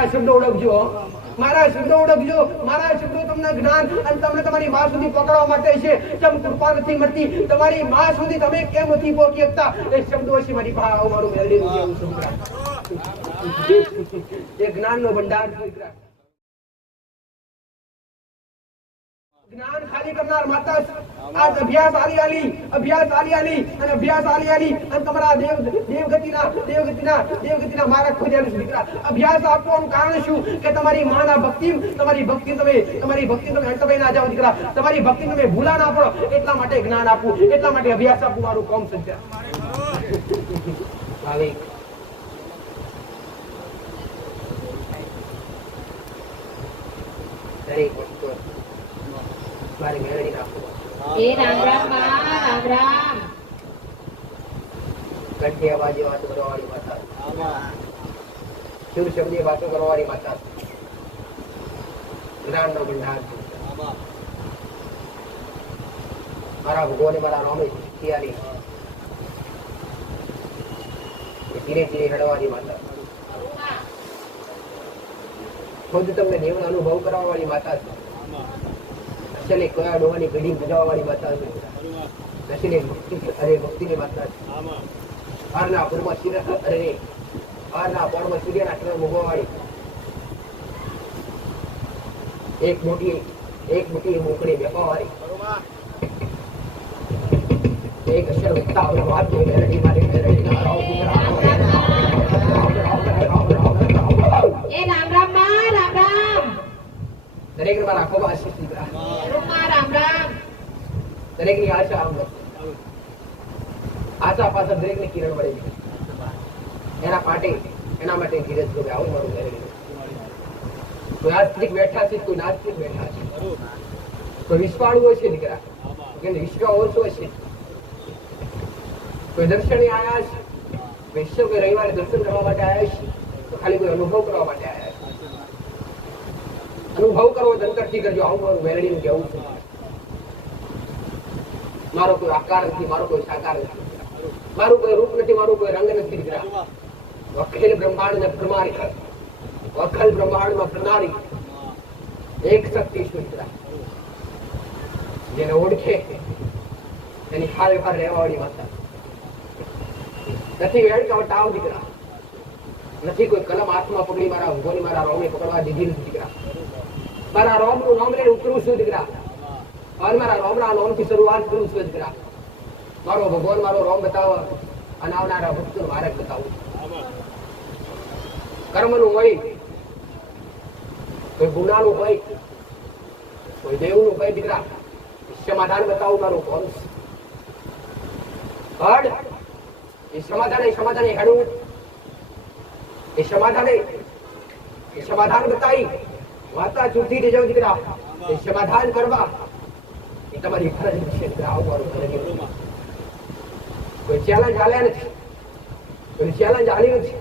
મારા શબ્દો ઓળખજો, મારા શબ્દો ઓળખજો. મારા શબ્દો તમને જ્ઞાન અને તમને તમારી માં સુધી પકડવા માટે છે. કેમ કૃપા નથી મળતી તમારી માં સુધી, તમે કેમ નથી પહોંચી શકતા? એ શબ્દો છે મારી ભાવ મારું મેળવી જેવું છોકરા. એ જ્ઞાનનો ભંડાર છોકરા. જ્ઞાન ખાલી કરનાર માતા આજ અભ્યાસ આલી અને તમારા દેવગતિના માર્ગ ખોજ્યા દીકરા. અભ્યાસ આપવાનું કારણ શું? કે તમારી માના ભક્તિ તમે અંતભાઈ ના જાઓ દીકરા. તમારી ભક્તિ તમે ભૂલા ના પડો એટલા માટે જ્ઞાન આપવું, એટલા માટે અભ્યાસ આપવું મારું કામ છે. દરેક વસ્તુ મારી મેળવી નાખો. એ રામ રામ રામ રામ. કંઠી અવાજે વાતો કરવાવાળી માતા, શુભ શબ્દે વાતો કરવાવાળી માતા, જ્ઞાનનો ભંડાર. મારા ભગવાને મારા રામે શીખી ધીરે ધીરે હડવાની માતા, ખુદ તમને દેવનો અનુભવ કરવા વાળી માતા છે. નશેલે કયા ડોવાની ઘડી બજાવવા વાળી માતા છે. નશેલે ભક્તિની માતા છે. આરના પૂર્વમાં સૂર્યના કિરણ મૂકવા વાળી એક મોટી મોકળી બેસવા વાળી એક અક્ષર વક્તા વાત મેલડી મારી મેલડી ના રાવ એ રામ રામ રામ રામ. દરેક મારા આંખોમાં આશીષ દીકરા. રામ રામ. દરેકની આશા પાછળ દરેકની કિરણ મળે છે. એના માટે ધીરજ જોડે આવું મારું મેળવી. કોઈ આસ્તિક બેઠા છે, કોઈ નાસ્તિક બેઠા છે, કોઈ વિશ્વાળુઓ છે દીકરા, વિશ્વ ઓછો છે, કોઈ દર્શને આયા છે, વિશ્વ કોઈ રવિવારે દર્શન કરવા માટે આવ્યા છે, તો ખાલી કોઈ અનુભવ કરવા માટે આવ્યા છે. અનુભવ કરવો અંતરથી કરજો, આવું મારું મેળવીનું કહેવું છે. મારો કોઈ આકાર નથી, મારો કોઈ સાકાર નથી, મારું કોઈ રૂપ નથી, મારું કોઈ રંગ નથી દીકરા. અખિલ બ્રહ્માંડ ને પ્રમારી, અખિલ બ્રહ્માંડ માં પ્રનારી એક શક્તિ છું દીકરા. જેને ઓળખે એની હારે હાર રહેવા વાળી માતા નથી. વેડકાવટ આવ દીકરા નથી. કોઈ કલમ હાથમાં પકડી મારા ઊંઘોની મારા રોમને પકડવા દીધી નથી દીકરા. મારા રોમ નું નામ લઈને ઉતરું છું દીકરા. અને મારા રોમના નામ થી શરૂઆત કરું છું દીકરા. મારો ભગવાન મારો રોમ બતાવો અને આવનારા ભક્તો માર્ગ બતાવું. કર્મ નું હોય, કોઈ ગુનાનું હોય, કોઈ દેવનું હોય દીકરા. સમાધાન બતાવું મારું કોણ એ સમાધાન હેડવું, એ સમાધાન બતાવી વાતા ચૂકી દેજો દીકરા. એ સમાધાન કરવા એ તમારી ફરજ છે દીકરા. આવું મારું ફરજ. કોઈ ચેલેન્જ હાલ્યા નથી, કોઈ ચેલેન્જ હાલી નથી.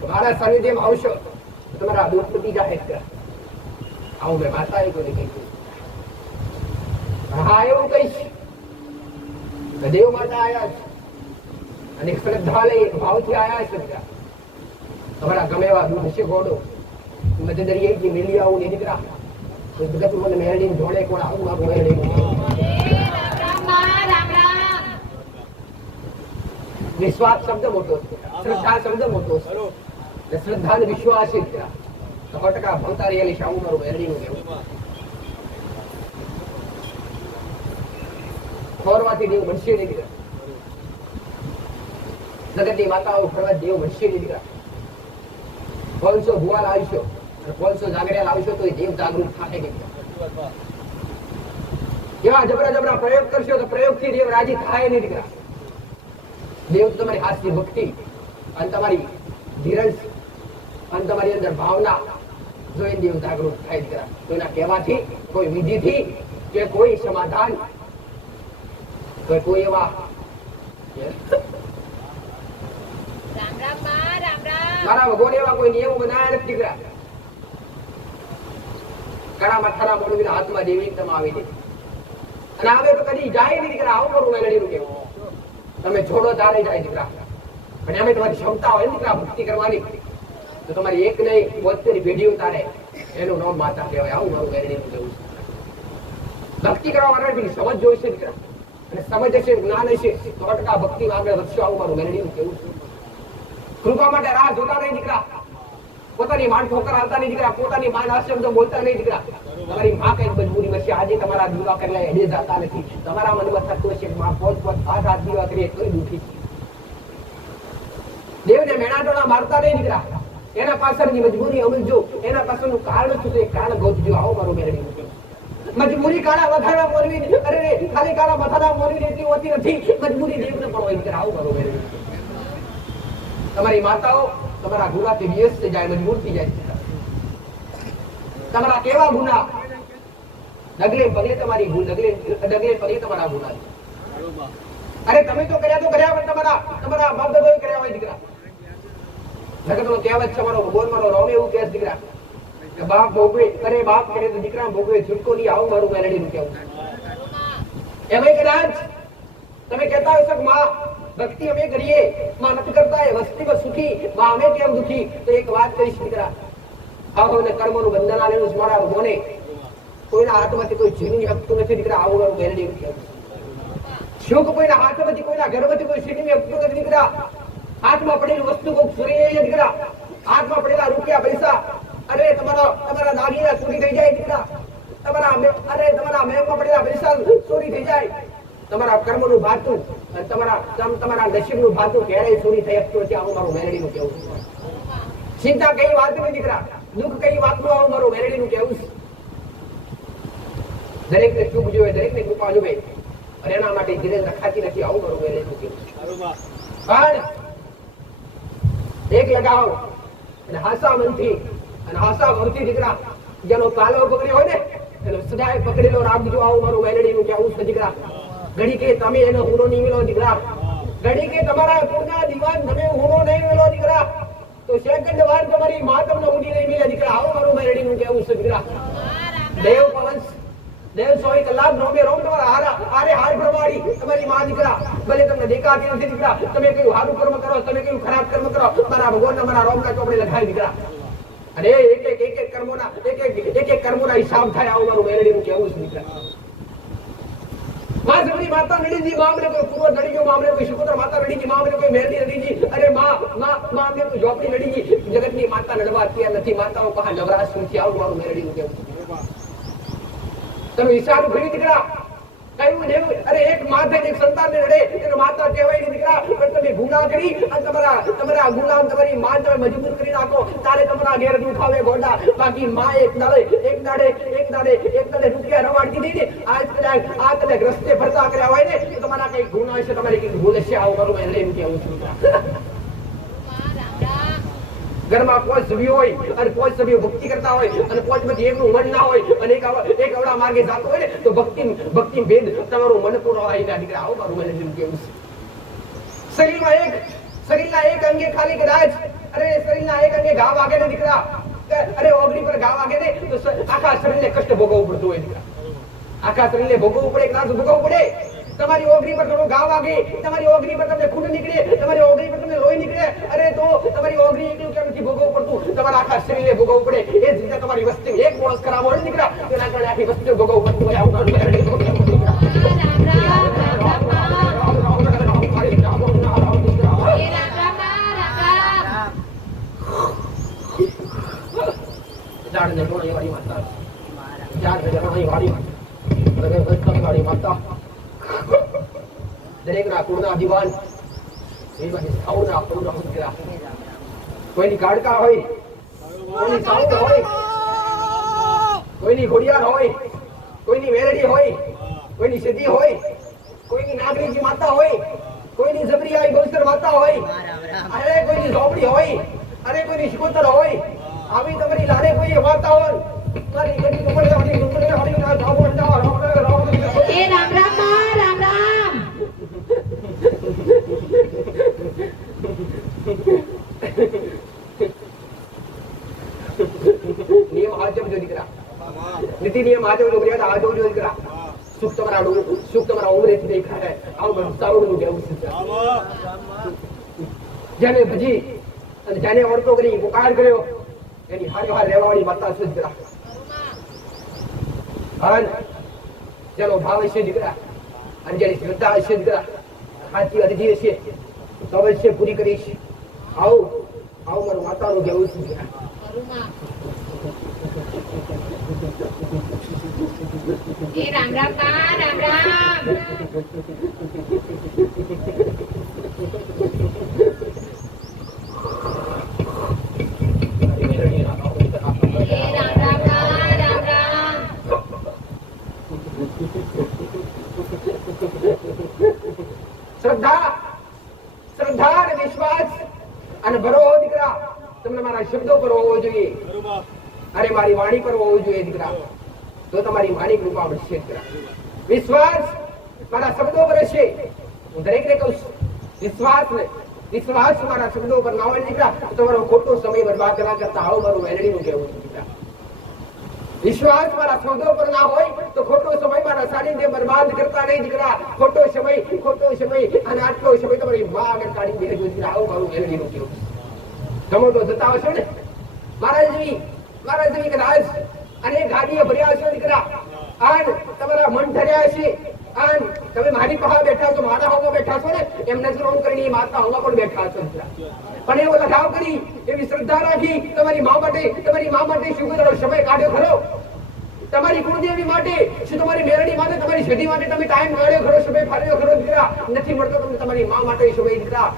તમારા સાનિધ્યમાં આવશો તો તમારા દુઃખ પતી જાય દીકરા. આવું મેં માતાએ કોઈને કીધું. હા એવું કહીશ. દેવ માતા આયા છે અને શ્રદ્ધા લઈ ભાવથી આયા છે દીકરા. તમારા ગમે એવા દૂધ છે ઘોડો મધ્ય દરિયાથી મિલી આવું ને દીકરા. જગત મને મેળવી જોડે કોણ આવું મારું મેળવી. વિશ્વાસ શબ્દ મોટો છે, શ્રદ્ધા શબ્દ મોટો છે. શ્રદ્ધા અને વિશ્વાસ છે દીકરા. 100% ભણતા રહેલી શાવું મારું મેળવી નું કહેવું. ખોરવાથી દેવ બનશે નહીં દીકરા. જગતની માતાઓ ફરવા દેવ બનશે નહીં દીકરા. 500 ભુવા લાવીશો અને 500 જાગરિયા લાવીશો તો એ દેવ જાગૃત થાય દીકરા. એવા જબરા પ્રયોગ કરશો તો પ્રયોગથી દેવ રાજી થાય નહીં દીકરા. દેવ તો તમારી હાથની ભક્તિ અને તમારી ધીરજ અને તમારી અંદર ભાવના જોઈને દેવ જાગૃત થાય દીકરા. કોઈના કહેવાથી, કોઈ વિધિથી કે કોઈ સમાધાન, કોઈ એવા મારા ભગવાન એવા કોઈ નિયમો બનાવ્યા નથી દીકરા. ઘણા મઠાના મોડવીના હાથમાં દેવી તમે આવી દે અને આવે તો કદી જાય નહીં દીકરા. આવું કરું મેલડીનું કેવું. તમે છોડો તારે જાય દીકરા. અને અમે તમારી ક્ષમતા હોય દીકરા ભક્તિ કરવાની તો તમારી એક નહીં 72 પેઢીઓ તારે એનું નામ માતા કહેવાય. આવું મારું મેરડીનું કહેવું છે. ભક્તિ કરવા માટે સમજ જોઈશે દીકરા, અને સમજ હશે, જ્ઞાન હશે તો 100% ભક્તિ આગળ વધશો. આવું મારું મેરડીનું કહેવું છે. કૃપા માટે રાહ જોતા નહીં દીકરા, પોતાની માન ઠોકર આવતા નહીં દીકરા, પોતાની માન આશ્રમ તો બોલતા નહીં દીકરા. તમારી માં કઈ મજબૂરી હશે, આજે તમારા દીવા કરવા એડે જતા નથી, તમારા મનમાં થતું હશે માં 5 હાથ દીવા કરીએ તોય દુઃખી છે. દેવને મેણાટોણા મારતા નહીં દીકરા, એના પાછળની મજબૂરી સમજો, એના પાછળનું કારણ શું છે એ કારણ ગોતજો. આવો મારું મેરડીનું કહેવું. મજબૂરી કાળા વધારા મોરવી, અરે ખાલી કાળા વધારા મોરવી એટલી હોતી નથી, મજબૂરી દેવને પણ હોય દીકરા. આવું મારું મેરડીનું કહેવું. તમારી માતાઓ તમારા ગુનાથી વ્યસ્ત થઈ જાય, મજબૂર થઈ જાય. તમારા કેવા ગુના ડગલે પગલે તમારી ભૂલ, ડગલે પગલે તમારા ગુના. અરે તમે તો કર્યા પણ તમારા બાપ દાદાએ કર્યા હોય દીકરા. જગતનો કહેવત છે, મારો ભગવાન મારો રોમે એવું કહે દીકરા કે બાપ ભોગવે કરે, બાપ કરે તો દીકરા ભોગવે, છૂટકો નહીં. આવું મારું મેરડીનું કહેવું. એમાં કદાચ તમે કહેતા હશો કે માં ભક્તિ અમે કરીએ, માં નથી કરતા એ વસ્તીમાં સુખી, માં અમે કેમ દુખી. તો એક વાત કહીશ દીકરા, ભાવોને કર્મોનું બંધન આલેલું મારા ભગવાને કોઈના હાથમાંથી કોઈ છીનવી શકતું નથી દીકરા. આવું મારું મેરડીનું કહેવું. સુખ કોઈના હાથમાંથી, કોઈના ઘરમાંથી કોઈ છીનવી શકતું નથી દીકરા. હાથમાં પડેલી વસ્તુ કોઈ ચોરી લઈ દીકરા, હાથમાં પડેલા રૂપિયા પૈસા, અરે તમારા દાગીના ચોરી થઈ જાય દીકરા, તમારા મેમમાં પડેલા પૈસા ચોરી થઈ જાય. તમારા કર્મનું ભાતું અને તમારા નસીબનું ભાતું ક્યારેય ચોરી થઈ શકતું નથી. આવું મારું મેરડીનું કહેવું. ચિંતા કઈ વાત નહીં દીકરા, દુઃખ કઈ વાતનું. આવું મારું મેરડીનું કહેવું. દરેકને સુખ જોઈએ, દરેકને કૃપા જોઈએ, અને એના માટે ધીરે રખાતી નથી. આવું મારું મેરડીનું કહેવું. પણ એક લગાવો અને હાસા મનથી અને હાસા મનથી દીકરા જેનો પાલવ પકડ્યો હોય ને એનો સદાય પકડેલો રાખજો. આવું મારું મેરડીનું કહેવું છે દીકરા. ઘડી કે તમે એનો હુનો નહીં મેળો દીકરા, ઘડી કે તમારા પૂરના દિવાન તમે હુનો નહીં મેળો દીકરા, તો સેકન્ડ વાર તમારી માં તમને ઊંડી નહીં મળે દીકરા. આવું મારું મેરડીનું કહેવું છે દીકરા. દેવ પવન દેવ 100 કલાક રોમે રોમ તમારા હાર પ્રમાણી તમારી માં દીકરા ભલે તમને દેખાતી નથી દીકરા. તમે કયું સારું કર્મ કરો, તમે કયું ખરાબ કર્મ કરો, મારા ભગવાનના મારા રોમના ચોપડે લખાય દીકરા. અને એક એક કર્મોના હિસાબ થાય. આવું મારું મેરડીનું કહેવું છે દીકરા. માં સગડી માતા નડીજી મામલે કોઈ પૂર્વ નડીજો મામલે કોઈ સુકોત્ર માતા નડીજી મામલે કોઈ મેરડી નડીજી, અરે માં અમને કોઈ ઝોપડી નડીજી. જગતની માતા નડવા અત્યાર નથી, માતાઓ કહા નવરાશ નથી. આવું મારું મેરડીનું કહેવું. તમે હિસાબ કરી દીકરા કયું દેવું. અરે એક માથે એક સંતાનને નડે એનો માતા કહેવાય નહીં દીકરા. પણ તમે ગુનાહ કરી અને તમારા ગુનાહ તમારી માં તમે મજબૂત કરી નાખો તારે તમારા ઘેર દુખાવે ગોડા. બાકી માં એક દાડે રૂપિયા રવાડતી નહીં ને આ કદાચ રસ્તે ફરતા કર્યા હોય ને તો તમારા કઈ ગુનાહ હશે, તમારી કઈ ભૂલ હશે. આવું મારું મેં કેવું છું. ઘરમાં 5 સભ્યો હોય અને 5 સભ્યો ભક્તિ કરતા હોય અને 5 માંથી એકનું મન ના હોય અને એક અવળા માર્ગે જતો હોય ને તો ભક્તિ ભેદ તમારું મન પૂરો આવી ના દીકરા. આવું મારું મને કેવું છે. શરીરના એક અંગે ખાલી કદાચ શરીરના એક અંગે ઘા વાગે ને દીકરા, અરે ઓગળી પર ઘા વાગે ને તો આખા શરીરને કષ્ટ ભોગવવું પડતું હોય દીકરા. આખા શરીરને ભોગવવું પડે, કદાચ ભોગવવું પડે. તમારી ઓગળી પર થોડો ઘા વાગે, તમારી ઓગળી પર તમને ખૂન નીકળે, તમારી ઓગળી પર તમને લોહી નીકળે, અરે તો તમારી ઓગળી એટલું કેમ નથી ભોગવવું પડતું, તમારા આખા શરીરને ભોગવવું પડે. એ જ રીતે તમારી વસ્તી એક માણસ ખરાબ હોય દીકરા તેના કારણે આખી વસ્તી ભોગવવું પડતું હોય. આવું દરેકના કુળના દિવાન કોઈની કાડકા હોય, કોઈની સાઉડ હોય, કોઈની ઘોડિયાર હોય, કોઈની વેરડી હોય, કોઈની સિદ્ધિ હોય, કોઈની નાગરીજી માતા હોય, કોઈની જબરિયાઈ ગૌસર માતા હોય, અરે કોઈની ઝોપડી હોય, અરે કોઈની શિકોતર હોય. આવી તમારી લાડે કોઈ માતા હોય મારી ગડી ઉપર હડી ના જાવો રામ એ રામ રામ રામ રામ. નિયમ આચરજો દીકરા, નીતિ નિયમ આચરજો મર્યાદા આચરજો દીકરા. સુખ તમારા ઉમરેથી દેખાય. આવું બધું સારું કેવું છે. જેને ભજી અને જાને ઓળખો કરી પુકાર કર્યો એની હારે હાર રહેવાવાળી માતા છે દીકરા. અને જેનો ભાવ હશે દીકરા અને જેની શ્રદ્ધા હશે દીકરા, સાચી અરજી હશે તો અવશ્ય પૂરી કરીશ. આવું આવું મારું માતાનું કહેવું છે દીકરા. રામ રામ રામ રામ. શ્રદ્ધા અને વિશ્વાસ અને ભરોસો દીકરા તમને મારા શબ્દો પર હોવો જોઈએ. અરે મારી વાણી પર હોવું જોઈએ દીકરા. તો તમારી માની કૃપા મળશે દીકરા. વિશ્વાસ મારા શબ્દો પર હશે. હું દરેકને કહું છું વિશ્વાસ મારા શબ્દો પર ના હોય દીકરા તમારો ખોટો સમય બરબાદ કરવા કરતા આવો મારું વેલડીનું કહેવું છે દીકરા. વિશ્વાસ મારા શબ્દો પર ના હોય તો ખોટો સમય મારા સાનિધ્ય બરબાદ કરતા નહીં દીકરા. ખોટો સમય અને આટલો સમય તમારી માં આગળ કાઢી દેજો દીકરા. આવું મારું વેલડીનું કહેવું છે. તમે તો જતા હશો ને મારા જેવી કદાચ અને ગાડીએ ભર્યા હશો દીકરા. આન તમારા મન ઠર્યા હશે. આન તમે મારી પાસે બેઠા છો, મારા હોમાં બેઠા છો ને એમ નજરો કરી માતા હોમાં પણ બેઠા છો દીકરા. પણ એવો લગાવ કરી એવી શ્રદ્ધા રાખી તમારી મા માટે શું કરો સમય કાઢ્યો ખરો? તમારી કુળદેવી માટે શું તમારી મેરડી માટે તમારી સદી માટે તમે ટાઈમ કાઢ્યો ખરો? સમય ફાળ્યો ખરો દીકરા? નથી મળતો તમને તમારી મા માટે સમય દીકરા.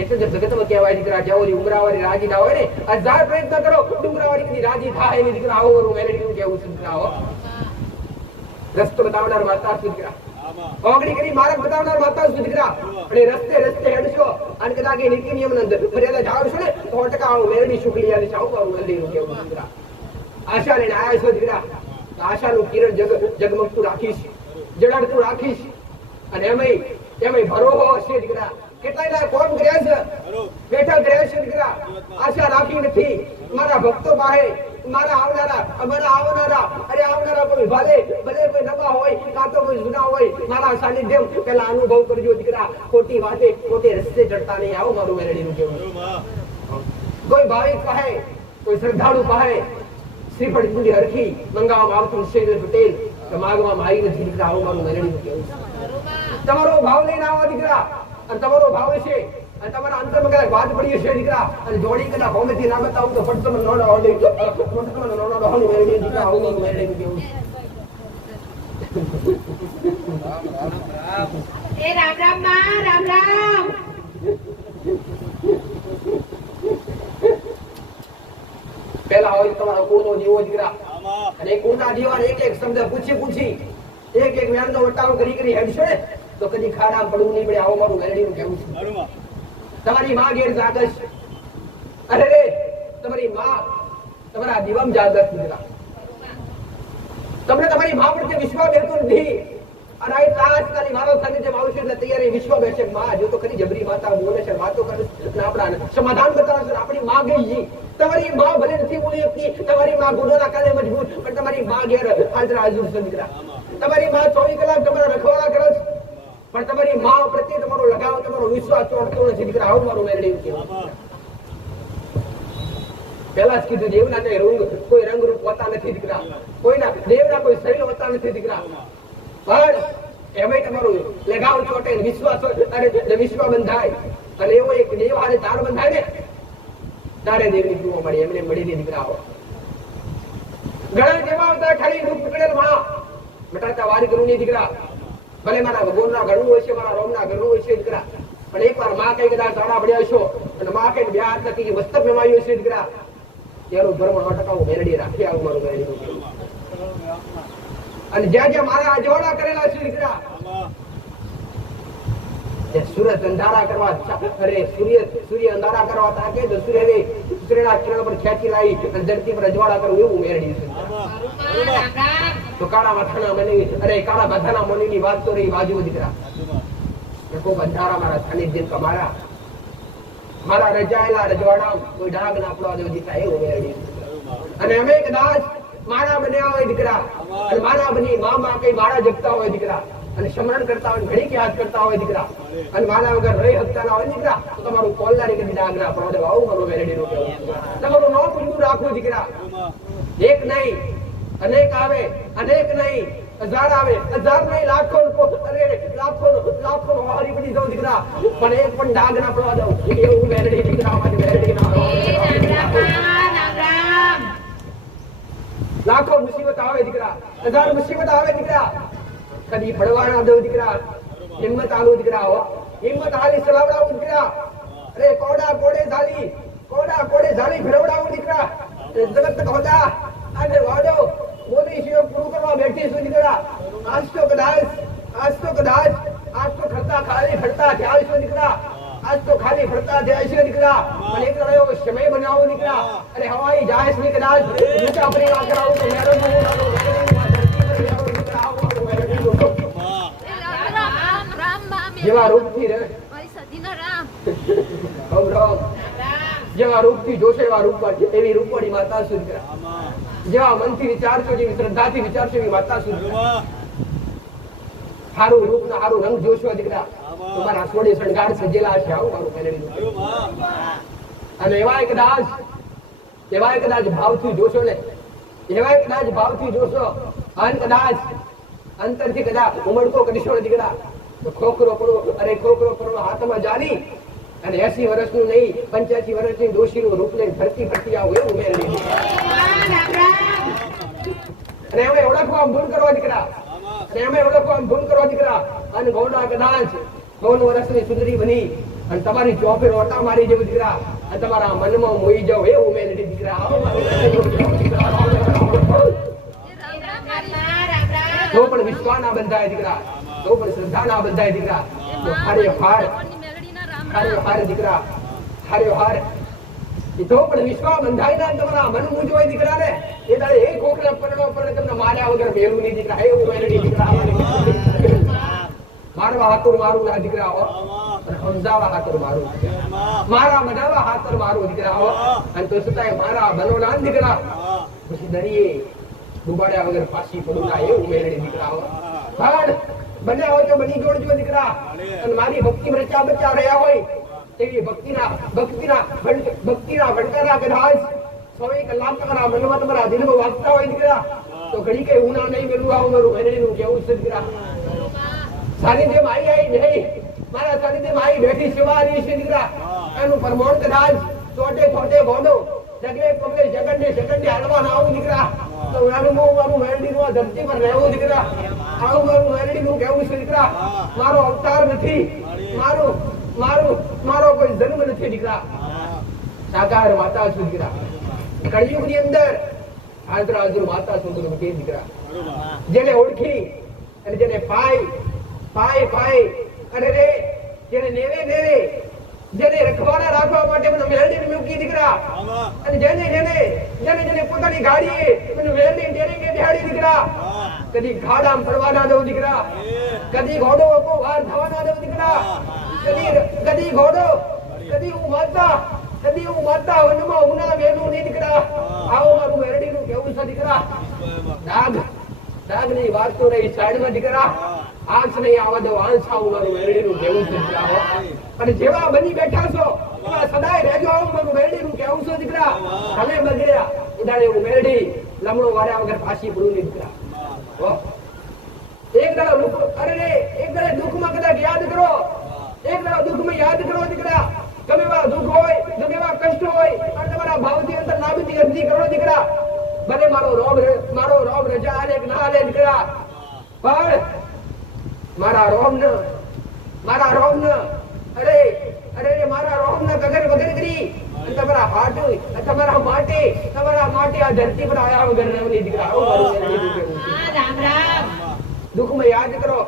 એટલે જ જગતમાં કહેવાય દીકરા જેઓની ઉમરાવાળી રાજી ના હોય ને 1000 પ્રયત્ન કરો ડુંગરાવાળી કદી રાજી થાય એની દીકરા. આવો મારું મેરડીનું કેવું છે દીકરા. હો રસ્તો બતાવનાર માતા છે દીકરા. ઓગણી કરી માર્ગ બતાવનાર માતા છે દીકરા. અને રસ્તે હેડશો અને કદાચ એ નીતિ નિયમ અંદર મર્યાદા જાવ છો ને તો 100% આવું મેરડી શુક્લિયા છે. આવું મારું મેરડીનું કેવું છે દીકરા. આશા લઈને આવ્યા છો દીકરા. આશાનું કિરણ જગમગતું રાખીશ, જડાડતું રાખીશ. અને એમય ભરોસો હશે દીકરા. કેટલાય કોમ કર્યા છે, બેઠા કર્યા છે દીકરા. આશા રાખી નથી મારા ભક્તો પાસે. મારા આવનારા કોઈ ભલે કોઈ નવા હોય કાં તો કોઈ જૂના હોય મારા સાનિધ્ય પેલા અનુભવ કરજો દીકરા. ખોટી વાતે ખોટે રસ્તે ચડતા નહીં. આવું મારું મેરડીનું કહેવું. કોઈ ભાવિક પાસે, કોઈ શ્રદ્ધાળુ પાસે શ્રીફળ પૂરી હરખી મંગાવવામાં આવતું છે પટેલ તો માગવામાં આવી નથી દીકરા. આવું મારું મેરડીનું કહેવું. તમારો ભાવ લઈને આવો દીકરા. અને તમારો ભાવ છે અને તમારા અંતરમાં કદાચ વાત પડી હશે દીકરા અને જોડી કદાચ હોમેથી ના બતાવું તો ફટ તમે નોનો હોલે મેરડી દીકરા. આવું મારું મેરડીનું કહેવું. રામ રામ રામ રામ. પેલા હોય તમારો કુળનો જીવો દીકરા. અને કુળના જીવાને એક શબ્દ પૂછી એક વ્યાણનો વટાળો કરી હેડશો ને તો કદી ખાડા પડવું નહીં પડે. આવો મારું મેરડીનું કહેવું છે. તમારી માં ઘેર જાગશ. અરે રે તમારી માં તમારા દીવામ જાગશ દીકરા. તમને તમારી માં પર વિશ્વાસ બેસતો નથી. અને આ તાત્કાલિક મારો સાથે જેમ આવશે એટલે તૈયારી વિશ્વ બેસે. માં જો તો ખરી જબરી માતા બોલે છે, વાતો કરે છે, આપણા સમાધાન બતાવે છે. આપણી માં ગઈ તમારી માં ભલે નથી બોલી શકતી. તમારી માં ગુનાના કાલે મજબૂર પણ તમારી માં ઘેર હાજર છે દીકરા. તમારી માં 24 કલાક તમારા રખવાડા કરે છે પણ તમારી માં પ્રત્યે તમારો લગાવ તમારો વિશ્વાસ ચોટતો નથી દીકરા. આવું મારું મેરડી કહેવું. પેલા જ કીધું દેવના કોઈ રંગ રૂપ હોતા નથી દીકરા. કોઈના દેવના કોઈ શરીર હોતા નથી દીકરા. પણ એમાં તમારું લગાવ ચોટે વિશ્વાસ અને વિશ્વ બંધાય અને એવો એક દેવ હારે તાર બંધાય ને તારે દેવની કૃપા મળી. એમને મળી દે દીકરાઓ. ઘણા જેવા આવતા ખાલી રૂપ પકડેલ માં બટાટા વાર કરું નહીં દીકરા. ભલે મારા ભગવાનના ઘરનું હોય છે, મારા રોમના ઘરનું હોય છે દીકરા. પણ એકવાર માં કઈ કદાચ તાળા પડ્યા છો અને માં કઈ બે હાથ નથી મસ્તક મેમાયું છે દીકરા. તેનું ધર્મ 100% મેરડી રાખી. આવું મારું મેરડી. અને જ્યાં મારા અજવાળા કરેલા છે દીકરા સૂરજ અંધારા કરવા સૂર્ય અંધારા કરવા તાકે તો સૂર્યના કિરણ પર ખેંચી લાવી અને ધરતી પર અજવાળા કરવું એવું મેરડી છે. તો કાળા બધાના મનની વાત તો રહી બાજુ દીકરા. કોઈ અંધારા મારા સાનિધ્ય કમારા મારા રજાયેલા રજવાડા કોઈ ડાગ ના પડવા દેવો દીકરા. એવું મેરડી. અને અમે કદાચ મારા બન્યા હોય દીકરા અને મારા બની માં કઈ મારા જપતા હોય દીકરા અને સ્મરણ કરતા હોય, ઘડીક યાદ કરતા હોય દીકરા, અને મારા વગર રહી શકતા ના હોય દીકરા, તો તમારું કોલદારી કરી દીધા આગ્રહ પ્રમાણે આવું મારું મેલેડીનું કહેવું. તમારું નામ પૂરું રાખવું દીકરા. એક નહીં, અનેક આવે, અનેક નહીં, હજાર આવે, હજાર નહીં, લાખો, અરે લાખો હારી બની જાઉં દીકરા, પણ એક પણ ડાઘ ના પડવા દઉં એવું મેલેડી દીકરા, મારી મેલેડી ના. લાખો મુસીબત આવે દીકરા, હજાર મુસીબત આવે દીકરા, કદી પડવા ના દઉં દીકરા. હિંમત આલું દીકરા, હો હિંમત આલી ચલાવડાવું દીકરા. અરે કોડા કોડે ઝાલી ફેરવડાવું દીકરા. જગત ખોદા અને વાડો બોલી શિવ પૂરું કરવા બેઠી છું દીકરા. આજ તો કદાચ આજ તો ખાલી ફરતા થયા છો દીકરા. આજ તો ખાલી ફરતા થયા છે દીકરા. પણ એક રહ્યો સમય બનાવો દીકરા. અરે હવાઈ જહાજ ની કદાચ ઊંચા પરિવાર કરાવું તો મેરો જેવા રૂપથી રે જેવા રૂપથી જોશે એવા રૂપ એવી રૂપવાળી માતા શું દીકરા. જેવા મનથી વિચારશો, જેવી શ્રદ્ધાથી વિચારશો એવી માતા શું દીકરા. સારું રૂપ ને સારું રંગ જોશો દીકરા, તમારા સોળે શણગાર સજેલા છે. આવું મારું મેલેડી. અને એવાય કદાચ ભાવથી જોશો ને, એવાય કદાચ ભાવથી જોશો, અને કદાચ અંતરથી કદાચ ઉમળકો કરીશો ને દીકરા, તો ખોખરો પડો હાથમાં જાલી અને 80 વર્ષનું નહીં 85 વર્ષની ડોશીનું રૂપ લઈને ફરતી આવું એવું મેલેડી. અને એમને ઓળખવા ભૂલ કરવા દીકરા, અને ગૌડા કદાચ 9 વર્ષની સુંદરી બની અને તમારી ચોપે ઓટા મારી જેવું દીકરા, અને તમારા મનમાં મોઈ જાવ એવું મેલેડી દીકરા. તો પણ વિશ્વાસ ના બંધાય દીકરા, તો પણ શ્રદ્ધા ના બંધાય દીકરા. તો હારે દીકરા, હારે તો પણ વિશ્વાસ બંધાય ના તમારા મન મૂંઝવાય દીકરા ને એ દાડે એક કોકરા પરણો પણ તમને માર્યા વગર મેળવું નહીં દીકરા. એવું મેલેડી દીકરા. મારવા હાથર મારું ના દીકરા, હો સમજાવા હાથર મારું, મારા બનાવવા હાથર મારું દીકરા, હો અને તો છતાંય મારા બનો ના દીકરા. પછી દરિયે ડૂબાડ્યા વગર પાછી પડું ના એવું મેલેડી દીકરા. હો પણ બન્યા હોય તો બની જોડજો દીકરા. અને મારી ભક્તિ રચા બચા રહ્યા હોય તેવી ભક્તિના ભણકારા કદાચ 24 કલાક તમારા મનમાં તમારા દિલમાં વાગતા હોય દીકરા, તો ઘડી કઈ ઉના નહીં મેળવું. આવું મારું મેલેડીનું કેવું છે દીકરા. સાનિધ્ય માઈ નહીં, મારા સાનિધ્ય માઈ બેઠી સેવાની છે દીકરા. એનું પરમોણ કદાચ છોટે ગોડો જગલે પગલે સેકન્ડે હાલવા ના આવું દીકરા. તો મારું મેલેડીનું આ ધરતી પર રહેવું દીકરા. આવું મારું મેલેડીનું કેવું છે દીકરા. મારો અવતાર નથી, મારો કોઈ જન્મ નથી દીકરા. સાકાર માતા છું દીકરા. કળિયુગ ની અંદર હાજર માતા છું દીકરા. જેને ઓળખી અને જેને પાય અને રે જેને નેવે જેને રખવાના રાખવા માટે મને મેલડી મૂકી દીકરા. અને જેને પોતાની ગાડીએ મને મેલડી ડેરીને બેહાડી દીકરા. કદી ખાડામાં પડવા ના દઉં દીકરા, કદી ઘોડો વાર થવા ના દઉં દીકરા, કદી ઘોડો કદી હું માતા વનમાં ઉના વેલું નહીં દીકરા. આવો મારું મેલડીનું કેવું છે દીકરા. દાગ ની વાત તો રહી સાઈડમાં દીકરા. આંખ નહીં આવા દો આંખ આવું મારું મેલડીનું કેવું છે દીકરા. અને જેવા બની બેઠા છો એવા સદાય રહેજો. આવું મારું મેલડીનું કેવું છે દીકરા. તમે બગડ્યા ઉદાડે એવું મેલડી લમણો વાળ્યા વગર પાછી પડું નહીં દીકરા. એક દાડો દુઃખમાં કદાચ યાદ કરો, એક દાડો દુઃખમાં યાદ કરો દીકરા. ગમે એવા દુઃખ હોય, ગમે એવા કષ્ટ હોય, અને તમારા ભાવથી અંતર નાબીની અરજી કરો દીકરા. ભલે મારો રોમ રજા આલે કે ના આલે દીકરા, પણ મારા રોમ ન મારા રોમ ન કગર વગર કરી તમારા માટે આ ધરતી પર આયા વગર રહેવાની દીકરા. દુઃખમાં યાદ કરો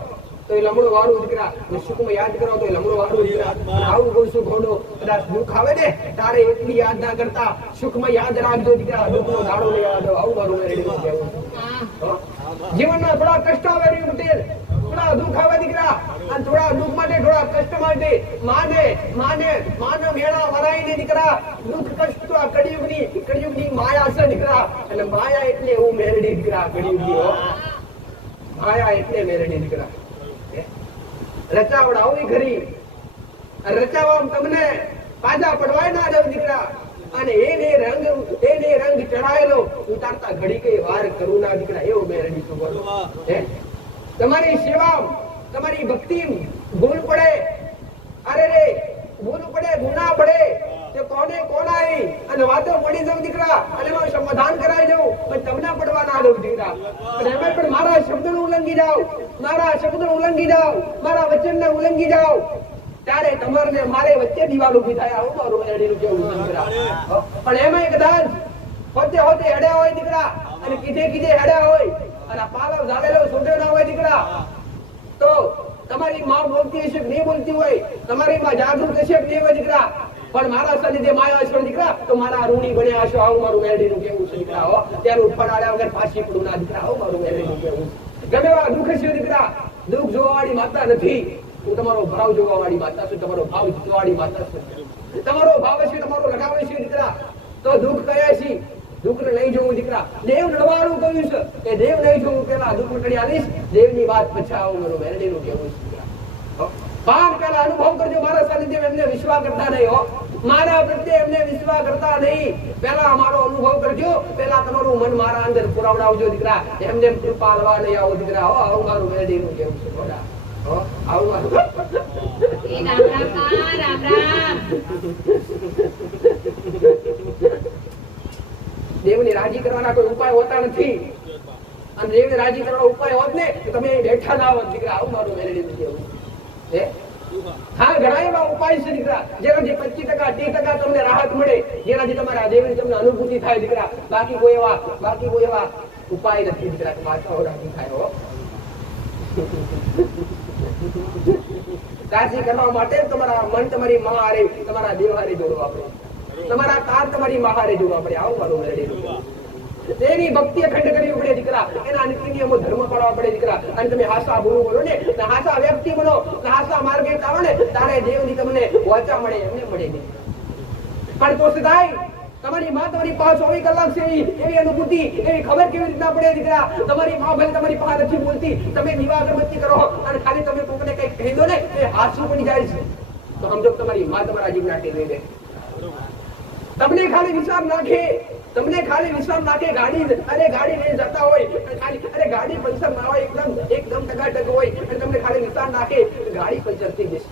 તો એ લમણો વાળું દીકરા, સુખમાં યાદ કરો તો એ લમણો વાળું દીકરા. આવું કહું છું ઘોડો કદાચ દુઃખ આવે ને તારે એટલી યાદ ના કરતા સુખમાં યાદ રાખજો દીકરા. દુઃખનો દાડો નહીં આવતો. આવું મારું મેલેડીનું કહેવું. જીવનમાં થોડા કષ્ટ આવે થોડા દુઃખ આવે દીકરા. અને થોડા દુઃખ માટે થોડા કષ્ટ માટે માને મેળા વરાઈને દીકરા. દુઃખ કષ્ટ તો આ કળિયુગની માયા છે દીકરા. અને માયા એટલે એવું મેલડી દીકરા. કળિયુગની માયા એટલે મેલડી દીકરા. રચાવડાવી ખરી, રચાવવામાં તમને પાછા પડવાય ના દઉં દીકરા. અને એને રંગ ચડાયેલો ઉતારતા ઘડી કઈ વાર કરું ના દીકરા, એવો મેં રેડી છું. બોલો તમારી સેવા, તમારી ભક્તિ ભૂલ પડે, અરે રે ભૂલ પડે, ગુના પડે, તે કોને કોનાઈ અને વાતો પડી જાઉં દીકરા, અને એમાં સમાધાન કરાવી દઉં, પણ તમને પડવા ના દઉં દીકરા. અને એમાં પણ મારા શબ્દનું ઉલ્લંઘી જાવ, મારા શબ્દનું ઉલ્લંઘી જાવ, મારા વચનને ઉલ્લંઘી જાવ, ત્યારે તમારે ને મારે વચ્ચે દિવાલ ઉભી થાય. આવું મારું મેરડીનું કેવું દીકરા. પણ એમાં કદાચ હોતે હોતે હેડ્યા હોય દીકરા, અને કીધે કીધે હેડ્યા હોય, અને પાલવ ઝાલેલો છોડ્યો ના હોય દીકરા, તો તમારી માં બોલતી હશે કે નહીં બોલતી હોય, તમારી માં જાગૃત હશે કે નહીં હોય દીકરા, પણ મારા સાનિધ્ય માયા છો દીકરા, તો મારા ઋણી બન્યા હશો. આવું મારું મેરડીનું કેવું છે દીકરા. હો ત્યાંનું ફડાડ્યા વગર પાછી પડું ના દીકરા. આવું મારું મેરડીનું કેવું છે. ગમે એવા દુઃખ છે દીકરા, દુઃખ જોવા વાળી માતા નથી. હું તમારો ભાવ જોવા વાળી માતા છું, તમારો ભાવ જીતવા વાળી માતા છું. તમારો ભાવ છે, તમારો લગાવ છે દીકરા, તો દુઃખ કયા છે, દુઃખ ને નહીં જોવું દીકરા. દેવ લડવાનું કહ્યું છે, એ દેવ નહીં જોવું, પેલા દુઃખ કરી આવીશ, દેવની વાત પછી આવું મારું મેરડીનું કેવું છે દીકરા. પાર પેલા અનુભવ કરજો, મારા સાનિધ્ય એમને વિશ્વાસ કરતા નહીં. હો મારા પ્રત્યે એમને વિશ્વાસ કરતા નહીં, પેલા મારો અનુભવ કરજો, પેલા તમારું મન મારા અંદર પુરાવડાવજો દીકરા. એમને કૃપા લવા નહીં આવો દીકરા. હો આવું મારું મેરડીનું કેવું છે. આવું મારું રામ રામ. દેવને રાજી કરવાના કોઈ ઉપાય હોતા નથી, અને દેવને રાજી કરવાનો ઉપાય હોત ને તમે બેઠા ના હોત દીકરા. આવું મારું મેરડીનું કેવું છે. હા ઘણા એવા ઉપાય છે દીકરા, જેનાથી 25% 30% તમને રાહત મળે, જેનાથી તમારા દેવની તમને અનુભૂતિ થાય દીકરા. બાકી કોઈ એવા ઉપાય નથી દીકરા, માથા રાજી થાય. હો રાજી કરવા માટે તમારા મન તમારી માં હારે, તમારા દેવ હારે જોડવા પડે, તમારા તાર તમારી માં હારે જોડવા પડે. આવું મારું મેરડીનું. તેની ભક્તિ અખંડ કરવી પડે દીકરા, એના નીતિ નિયમો ધર્મ પાડવા પડે દીકરા. અને તમે હાસા બોલો બોલો ને, હાસા વ્યક્તિ બનો, હાસા માર્ગે ચાલો ને, તારે દેવની તમને વાચા મળે, એમને મળે નહીં. પણ તો સદાય તમારી માં તમારી પાસે 24 કલાક છે, એવી અનુભૂતિ, એવી ખબર કેવી રીતના પડે દીકરા. તમારી માં ભલે તમારી પાસે નથી બોલતી, તમે દીવા અગરબત્તી કરો અને ખાલી તમે કોકને કઈ કહી દો ને, એ હાસું પડી જાય છે, તો સમજો તમારી માં તમારા જીવના ટેવી દે. તમને ખાલી વિચાર નાખે, તમને ખાલી વિશ્વાસ નાખે, ગાડી લઈને જતા હોય, ખાલી ગાડી પંચર ના હોય, એકદમ ટકાટક હોય, અને તમને ખાલી વિશ્વાસ નાખે, ગાડી પંચર થઈ જશે,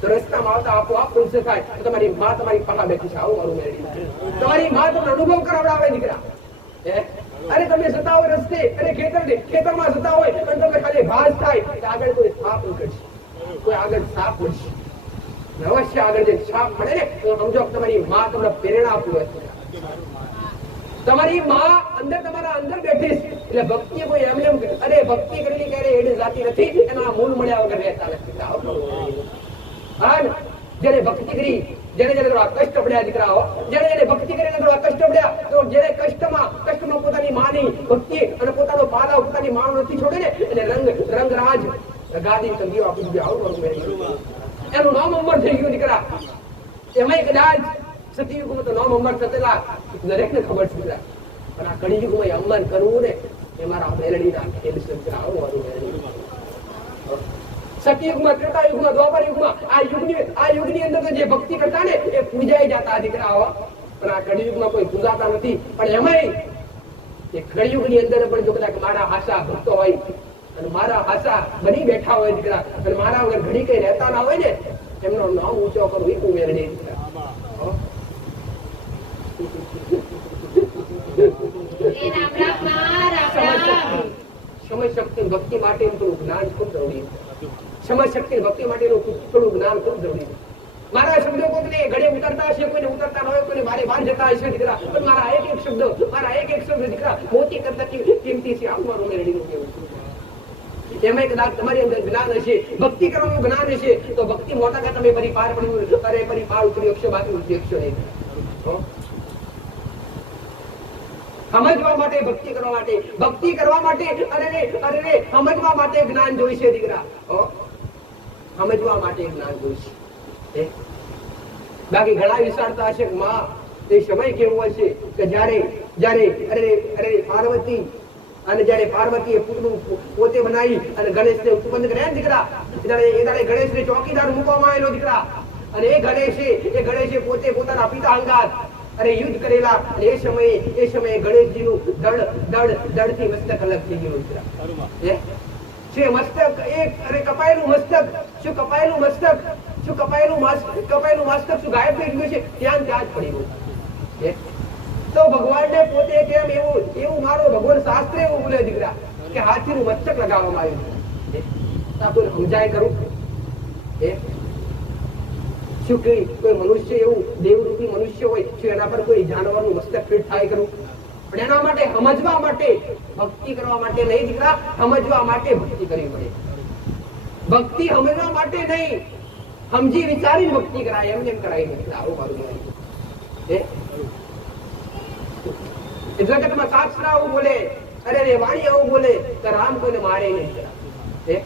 તો રસ્તામાં આવતા આપોઆપ પંચર થાય. તમારી માં તમારી પાસે બેઠી છે. આવું મારું મેરડી. તમારી માં તમને અનુભવ કરાવડાવે દીકરા. અરે તમે જતા હોય રસ્તે, અને ખેતરમાં જતા હોય, અને તમને ખાલી ઘાસ થાય, આગળ કોઈ સાપ નીકળશે, કોઈ આગળ સાપ મળશે, અવશ્ય આગળ જે સાપ મળે ને, તો સમજો તમારી માં તમને પ્રેરણા આપી હોય. તમારી માં અંદર તમારા અંદર બેઠી છે, એટલે ભક્તિ કોઈ એમ અરે ભક્તિ કરેલી ક્યારે એડી જાતી નથી, એના મૂળ મળ્યા વગર રહેતા નથી. જેને ભક્તિ કરી, જેને કષ્ટ પડ્યા દીકરાઓ, જેને ભક્તિ કરીને કષ્ટ પડ્યા, તો જેને કષ્ટમાં પોતાની માની ભક્તિ અને પોતાનો પાલવ, પોતાની માનો નથી છોડે ને, એને રંગરાજ ગાદી સંગીઓ આપી દીધી. આવું કરું એનું નામ અમર થઈ ગયું દીકરા. એમાં કદાચ સતયુગમાં તો નામ અમર થતેલા દરેકને ખબર છે દીકરા, પણ આ કળિયુગમાં અમર કરવું ને, એ મારા મેરડીના ખેલ છે. આવું મારું મેરડી. સતયુગમાં, ત્રેતાયુગમાં, દ્વાપર યુગમાં, આ યુગની અંદર તો જે ભક્તિ કરતા ને, એ પૂજાઈ જતા દીકરાઓ, પણ આ કળિયુગમાં કોઈ પૂજાતા નથી. પણ એમાંય એ કળિયુગની અંદર પણ જો કદાચ મારા હાસા ભક્તો હોય, અને મારા હાસા બની બેઠા હોય દીકરા, અને મારા વગર ઘડી કઈ રહેતા ના હોય ને, એમનો નામ ઊંચો કરવું એ મેરડી દીકરા. સમય શક્તિ ભક્તિ માટેનું થોડું જ્ઞાન ખૂબ જરૂરી છે. સમય શક્તિ ભક્તિ માટેનું થોડું જ્ઞાન ખૂબ જરૂરી છે. મારા શબ્દો કોઈને ઘડે ઉતરતા હશે, કોઈને ઉતરતા ન હોય, કોઈને મારે બહાર જતા હશે દીકરા, પણ મારા એક એક શબ્દ દીકરા મોતી કરતા કિંમતી છે. આવું મારું મેરડીનું કેવું છે. એમાં કદાચ તમારી અંદર જ્ઞાન હશે, ભક્તિ કરવાનું જ્ઞાન હશે, તો ભક્તિ મોટા કા તમે પરિપાર ઉતરી શકશો, બાકી ઉતરી શકશો નહીં. સમજવા માટે, ભક્તિ કરવા માટે અરે સમજવા માટે જ્ઞાન જોઈશે દીકરા. સમજવા માટે જ્ઞાન જોઈશે. બાકી ઘણા વિચારતા હશે માં, એ સમય કેવો હશે કે જયારે અરે પાર્વતી અને જ્યારે પાર્વતીએ પુતળું પોતે બનાવી અને ગણેશને ઉપબંધ કર્યા ને દીકરા, ત્યારે ગણેશને ચોકીદાર મૂકવામાં આવેલો દીકરા. અને એ ગણેશે પોતે પોતાના પિતા અંગાત અરે યુદ્ધ કરેલા. અને એ સમયે ગણેશજીનું દળથી મસ્તક અલગ થઈ ગયું દીકરા. મસ્તક એક અરે કપાયેલું મસ્તક શું ગાયબ થઈ ગયું છે, ત્યાં જ પડી ગયું. તો ભગવાનને પોતે કેમ એવું મારો ભગવાન શાસ્ત્ર એવું બોલે દીકરા કે હાથીનું મસ્તક લગાવવામાં આવ્યું છે. કોઈ સમજાય કરું શું કે કોઈ મનુષ્ય એવું દેવરૂપી મનુષ્ય હોય શું એના પર કોઈ જાનવરનું મસ્તક ફિટ થાય કરું? પણ એના માટે સમજવા માટે ભક્તિ કરવા માટે નહીં દીકરા, સમજવા માટે ભક્તિ કરવી પડે. ભક્તિ સમજવા માટે નહીં, સમજી વિચારી ભક્તિ કરાય, એમને એમ કરાય નહીં. આવું મારું જગતમાં શાસ્ત્ર આવું બોલે, અરે વાણી આવું બોલે તો રામ કોઈને મારે નહીં.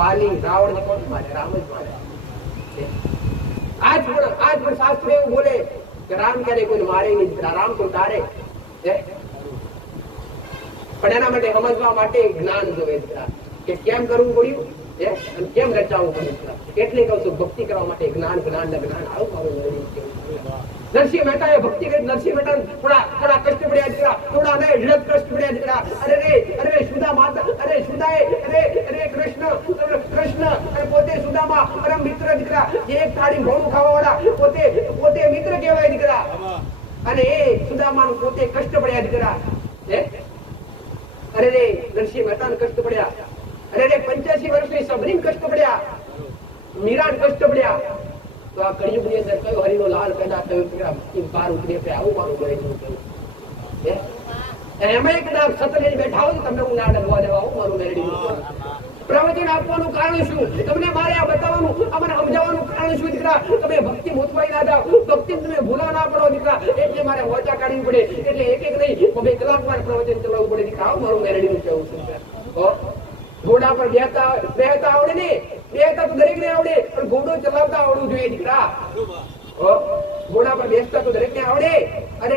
બાલી રાવણ ને કોણ મારે? રામ જ મારે. આજ પણ શાસ્ત્ર એવું બોલે કે રામ ક્યારે કોઈને મારે નહીં, રામ તો તારે. પણ એના માટે સમજવા માટે જ્ઞાન જોવે કે કેમ કરવું પડ્યું અને કેમ રચાવવું પડ્યું. એટલે કહું છું ભક્તિ કરવા માટે જ્ઞાન આવું મારું. નરસિંહ મહેતાએ ભક્તિ કરી. નરસિંહ મહેતા થોડા કષ્ટ પડ્યા દીકરા, થોડા ઢળક કષ્ટ પડ્યા દીકરા. અરે સુદા માતા, અરે સુદાએ અરે કૃષ્ણ અને પોતે સુદામા પરમ મિત્ર દીકરા. એક થાળી ઘોડું ખાવા વાળા પોતે મિત્ર કહેવાય દીકરા. અને એ સુદામાનું પોતે કષ્ટ પડ્યા દીકરા. અરે નરસિંહ મહેતા કષ્ટ પડ્યા. અરે 85 વર્ષની સબરીને કષ્ટ પડ્યા, મીરાને કષ્ટ પડ્યા. તો આ કળિયુગની અંદર કયો હરિનો લાલ પેદા થયો, પાર ઉતરે પે આવું મારું ગણેશ. એમાં કદાચ સતને બેઠા હોય તમને હું ના ડગવા દેવા આવું મારું મેરડી. પ્રવચન આપવાનું કારણ શું? તમને મારે આ બતાવવાનું, અમને સમજાવવાનું કારણ શું દીકરા? તમે ભક્તિ મોતવાઈ ના જાઓ, ભક્તિ તમે ભૂલા ના પડો દીકરા. એટલે મારે વાચા કાઢવી પડે. એટલે એક નહીં 2 કલાક મારે પ્રવચન ચલાવવું પડે દીકરા. આવું મારું મેરડી નું કહેવું છે. ઘોડા પર બેહતા આવડે ને, બેહતા તો દરેક ને આવડે, પણ ઘોડો ચલાવતા આવડવું જોઈએ દીકરા. ઘોડા પર બેસતા તો દરેક ને આવડે. અરે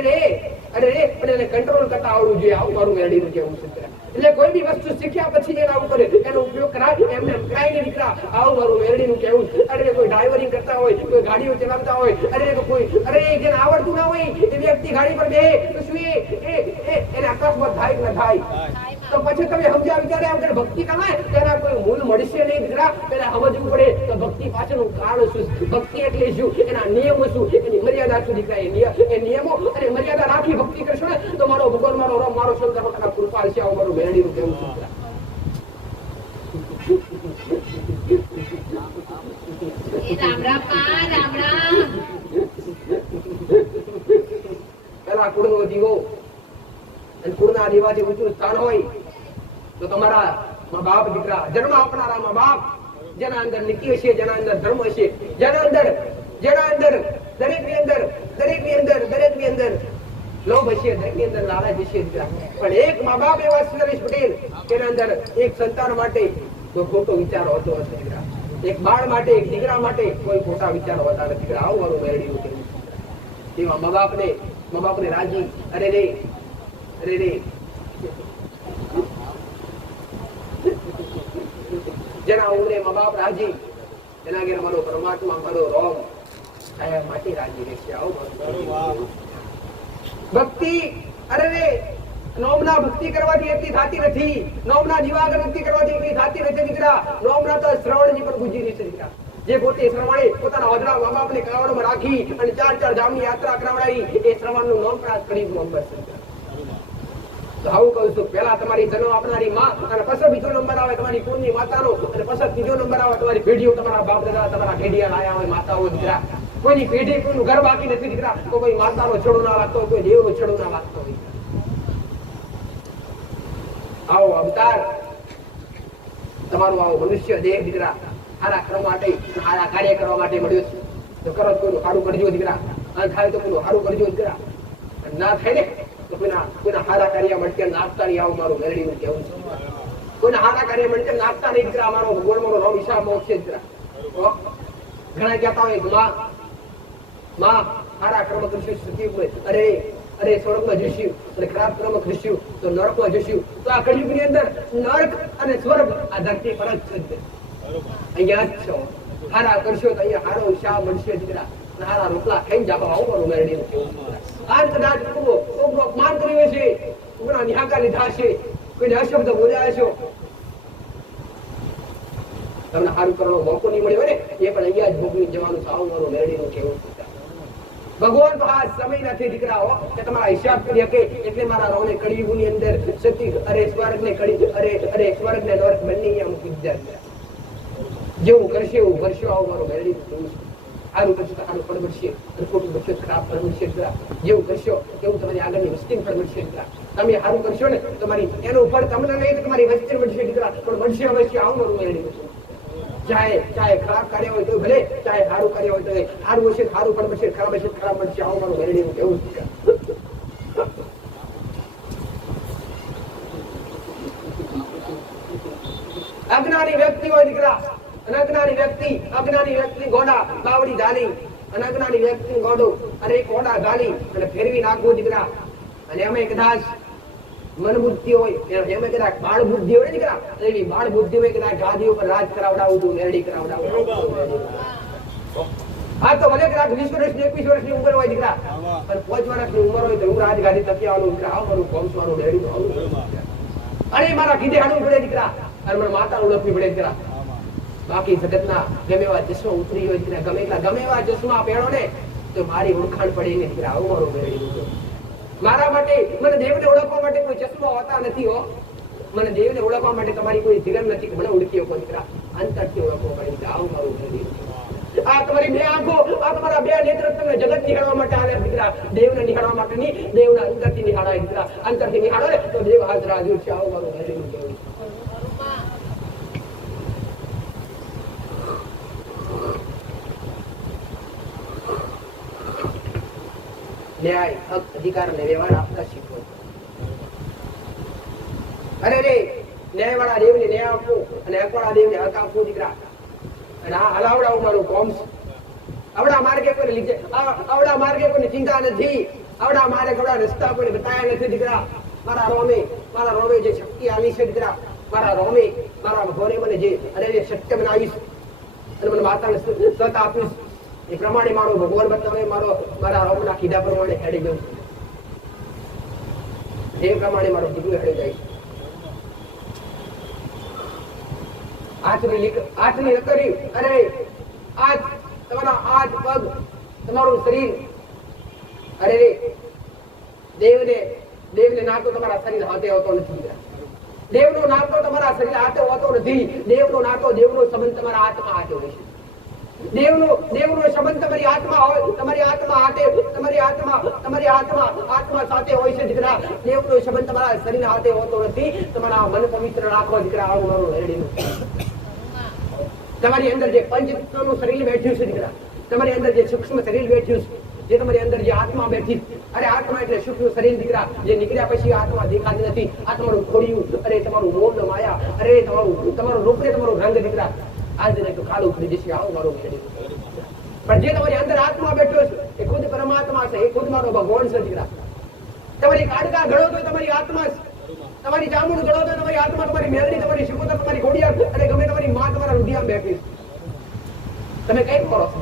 પણ એને કંટ્રોલ કરતા આવડવું જોઈએ. આવું મારું મેરડી નું કહેવું છે. એટલે કોઈ બી વસ્તુ શીખ્યા પછી એના ઉપર એનો ઉપયોગ કરાય, એમને કરાય નહીં દીકરા. આવું મારું મેરડી નું કહેવું. અરે કોઈ ડ્રાઈવરિંગ કરતા હોય, કોઈ ગાડીઓ ચલાવતા હોય, અરે જેને આવડતું ના હોય એ વ્યક્તિ ગાડી પર બેહે તો શું એને અકસ્માત થાય કે ના થાય? તો પછી તમે સમજ્યા વિચાર્યા વગર ભક્તિ કરાય તેના કોઈ મૂળ મળશે નહીં દીકરા. પેલા સમજવું પડે તો ભક્તિ પાછળનું કારણ શું, ભક્તિ એટલે શું, એના નિયમો શું, એની મર્યાદા શું દીકરા. એ નિયમો અને મર્યાદા રાખી ભક્તિ કરશો ને તો મારો ભગવાન, મારો રામ, મારો શંકર પોતાના કૃપા છે. આવું મારું મેરડી નું કહેવું છે. પેલા કુળ નો દીવો અને કુળના દીવાથી ઊંચું સ્થાન હોય તો તમારા મા બાપ દીકરા, જન્મ આપનારા મા બાપ, જેના અંદર નીતિ હશે, જેના અંદર ધર્મ હશે, જેના અંદર દરેકની અંદર લોભ હશે, દરેકની અંદર લાલચ હશે દીકરા. પણ એક મા બાપ એવા સુરેશ પટેલ તેના અંદર એક સંતાન માટે કોઈ ખોટો વિચારો હોતો હશે દીકરા. એક બાળ માટે, એક દીકરા માટે કોઈ ખોટા વિચારો હોતા નથી દીકરા. આવું મારું મેરડી નું કહેવું. એવા મા બાપને રાજી અરે જેના ઉમરે મા બાપ રાજી, એના ઘેર મારો પરમાત્મા, મારો રોમ છાયા માટે રાજી રહેશે. આવું ભક્તિ નોમના ભક્તિ કરવાથી એટલી થતી નથી. નોમના દિવાગર ભક્તિ કરવાથી એટલી થતી નથી દીકરા. નોમના તો શ્રવણની પણ ગુજરી છે દીકરા. જે પોતે શ્રવણે પોતાના હોદરા મા બાપને કાવડમાં રાખી અને 4 ધામની યાત્રા કરાવડાવી, એ શ્રવણનું નામ પણ કરીબ નંબર છે. તો આવું કહું છું, પેલા તમારી જન્મ આપનારી માં, અને પછી બીજો નંબર આવે તમારી કુળની માતાનો, અને પછી ત્રીજો નંબર આવે તમારી પેઢીઓ, તમારા બાપ દાદા, તમારા પેઢિયા લાયા હોય માતાઓ દીકરા. કોઈની પેઢી કોઈનું ઘર બાકી નથી દીકરા. તો કોઈ માતાનો છેડો ના લાગતો હોય, કોઈ દેવનો છેડો ના લાગતો હોય. આવો અવતાર તમારું, આવો મનુષ્ય દેહ દીકરા સારા કરવા માટે, સારા કાર્ય કરવા માટે મળ્યો છે. તો કરો કોઈનું સારું કરજો દીકરા. થાય તો કોઈનું સારું કરજો દીકરા. ના થાય ને તો કોઈના સારા કાર્ય મળશે નાખતા નહીં. આવું મારું મેરડીનું કહેવું છે. કોઈના સારા કાર્ય મળશે નાખતા નહીં દીકરા. મારો ભગવાન મારો રામ હિસાબ મોક્ષે દીકરા. ઘણા કહેતા હોય માં સારા કર્મ કરશું, અરે અરે સ્વર્ગમાં જશું અને ખરાબ કર્મ કરશું તો નરકમાં જશું. તો આ કળિયુગની અંદર નરક અને સ્વર્ગ આ ધરતી પર જ છે. અહીંયા જ છો. હારા કરશો તો અહીંયા હારો શા મળશે દીકરા. હારા રોટલા ખાઈને જાવ આવો મેળવી આજ કદાચ કોઈનું અપમાન કર્યું છે, કોઈના નિહાકા લીધા છે, કોઈને અશબ્દ બોલ્યા છો, તમને સારું કરવાનો મોકો નહીં મળ્યો ને એ પણ અહીંયા જ ભોગવી જવાનું સાવ મારું મેળવીનું કેવું. ભગવાન તો આ સમય નથી દીકરાઓ કે તમારા હિસાબ કરી શકે. એટલે મારા રોને કળિયુગની અંદર સતી અરે સ્વર્ગ ને કળી અરે સ્વર્ગ ને નરક બંને અહીંયા મૂકી દીધા. જેવું કરશે એવું ભરશો આવું મારું મેળવીનું. સારું કરશો તો સારું ફળ મળશે, ખોટું કરશો ખરાબ ફળ મળશે. જેવું કરશો એવું તમારી આગળની વસ્તી ફળ મળશે. તમે સારું કરશો ને તમારી એનું ફળ તમને નહીં તો તમારી વસ્તી મળશે દીકરા, પણ મળશે અવશ્ય આવું મારું મેળવીનું. ચાહે ખરાબ કાર્ય હોય તો ભલે, ચાહે સારું કાર્ય હોય તો સારું હશે સારું ફળ મળશે, ખરાબ હશે ખરાબ મળશે. આવું મારું મેળવીનું કેવું. અજ્ઞાની વ્યક્તિ હોય દીકરા, અજ્ઞાની વ્યક્તિ ગોડા બાવડી ઝાલી, અજ્ઞાની વ્યક્તિ ગોડો અને એક ગોડા ઝાલી અને ફેરવી નાખવું દીકરા. અને અમે કદાચ મન બુદ્ધિ હોય એમ કદાચ બાળ બુદ્ધિ હોય દીકરા, એવી બાળ બુદ્ધિ હોય કદાચ ગાદી ઉપર રાજ કરાવડાવું છું, મેરડી કરાવડાવું. આ તો ભલે કદાચ 20 વર્ષની 21 વર્ષની ઉંમર હોય દીકરા, પણ 5 વર્ષની ઉંમર હોય તો હું રાજ ગાદી તકિયાવાનું દીકરા આવું મારું કોમ મારું મેરડી આવું. અને મારા કીધે હાડવું પડે દીકરા, અને મારા માતા ઓળખવી પડે દીકરા. બાકી જગતના ગમે એવા ચશ્મા ઉતરી હોય દીકરા, ગમે એવા ચશ્મા પહેરો ને તો મારી ઓળખાણ પડે ને દીકરા આવું મારું મેરડી. મારા માટે મને દેવને ઓળખવા માટે કોઈ ચશ્મા હોતા નથી હો. મને દેવને ઓળખવા માટે તમારી કોઈ ધીરમ નથી કે મને ઓળખી શકો દીકરા, અંતરથી ઓળખવા પડે. આવું મારું મેરડી. આ તમારી બે આંખો, આ તમારા બે નેત્ર તમને જગત નિહાળવા માટે આવ્યા દીકરા, દેવને નિહાળવા માટે નહીં. દેવના અંતરથી નિહાળાય દીકરા, અંતરથી નિહાળો ને તો દેવ હાજર હાજર છે. આવું મારું મેરડી કહેવું. ન્યાય હક અધિકાર ને વ્યવહાર આપતા શીખવો. અરે રે ન્યાય વાળા દેવને ન્યાય આપવો અને હક વાળા દેવને હક આપવું દીકરા. અને આ હલાવડાવું મારું કોમ. આવડા માર્ગે કોઈને લીધે, આવડા માર્ગે કોઈને ચિંતા નથી, આવડા માર્ગે આવડા રસ્તા કોઈને બતાવ્યા નથી દીકરા. મારા રોમે જે શક્તિ આવી છે દીકરા, મારા રોમે મારા ભગવાને મને જે અરે સત્ય બનાવીશ અને મને માતાને સત આપીશ એ પ્રમાણે મારો ભગવાન બતાવે, મારા રોમના કીધા પ્રમાણે હેડી જવું. એ પ્રમાણે મારો દીકરો હેડી જાય. હાથની નકરી અરે હાથ, તમારા હાથ પગ, તમારું શરીર. અરે દેવને નાતો તમારા શરીર હાથે હોતો નથી. દેવનો નાતો તમારા શરીર હાથે હોતો નથી. દેવનો નાતો, દેવનો સંબંધ તમારા હાથમાં હાથે હોય છે. દેવનો સંબંધ તમારી આત્મા હોય, તમારી આત્મા હાથે, તમારી આત્મા સાથે હોય છે દીકરા. દેવનો સંબંધ તમારા શરીર હાથે હોતો નથી. તમારા મન પવિત્ર રાખવા દીકરા. આવું મારું હેડીનું. તમારી અંદર જે પંચતત્વનું શરીર બેઠ્યું છે દીકરા, તમારી અંદર જે સૂક્ષ્મ શરીર બેઠ્યું છે, જે તમારી અંદર જે આત્મા બેઠી, અરે આત્મા એટલે સૂક્ષ્મ શરીર દીકરા, જે નીકળ્યા પછી આત્મા દેખાતી નથી. આ તમારું ખોડિયું, અરે તમારું મોહ માયા, અરે તમારું રૂપ ને તમારું રંગ દીકરા આજે તો કાળું થઈ જશે. આવું મારું મેળવી. પણ જે તમારી અંદર આત્મા બેઠો છે એ ખુદ પરમાત્મા છે, એ ખુદ મારો ભગવાન છે દીકરા. તમારી કાડકા ગળો તો તમારી આત્મા છે, તમારી જામુન ગળો તો તમારી આત્મા, તમારી મેલડી, તમારી શિકોતર, તમારી ઘોડિયા અને ગમે તમારી માં તમારા રુધિયામાં બેઠી છે. તમે કઈ કરો છો?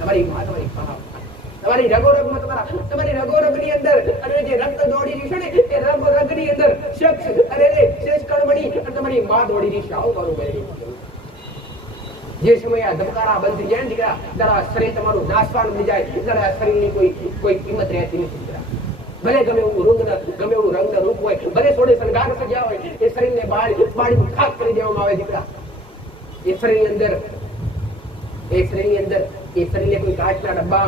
તમારી માં, તમારી રગોરગમાં, તમારી રગોરગની અંદર અને જે રક્ત દોડી રહ્યું છે ને એ રગની અંદર શેષ કણમણી અને તમારી માં દોડી રહી છે. આવું મારું મેળવી. જે સમયે આ ધબકારા બંધ થઈ જાય ને દીકરા, જરા શરીર તમારું નાશવાનું થઈ જાય, જરા શરીરની કોઈ કિંમત રહેતી નથી દીકરા. ભલે ગમે એવું રંગ રૂપ હોય, ભલે થોડે શણગાર સજ્યા હોય, એ શરીરને બાળી ખાક કરી દેવામાં આવે દીકરા. એ શરીરને કોઈ કાચના ડબ્બા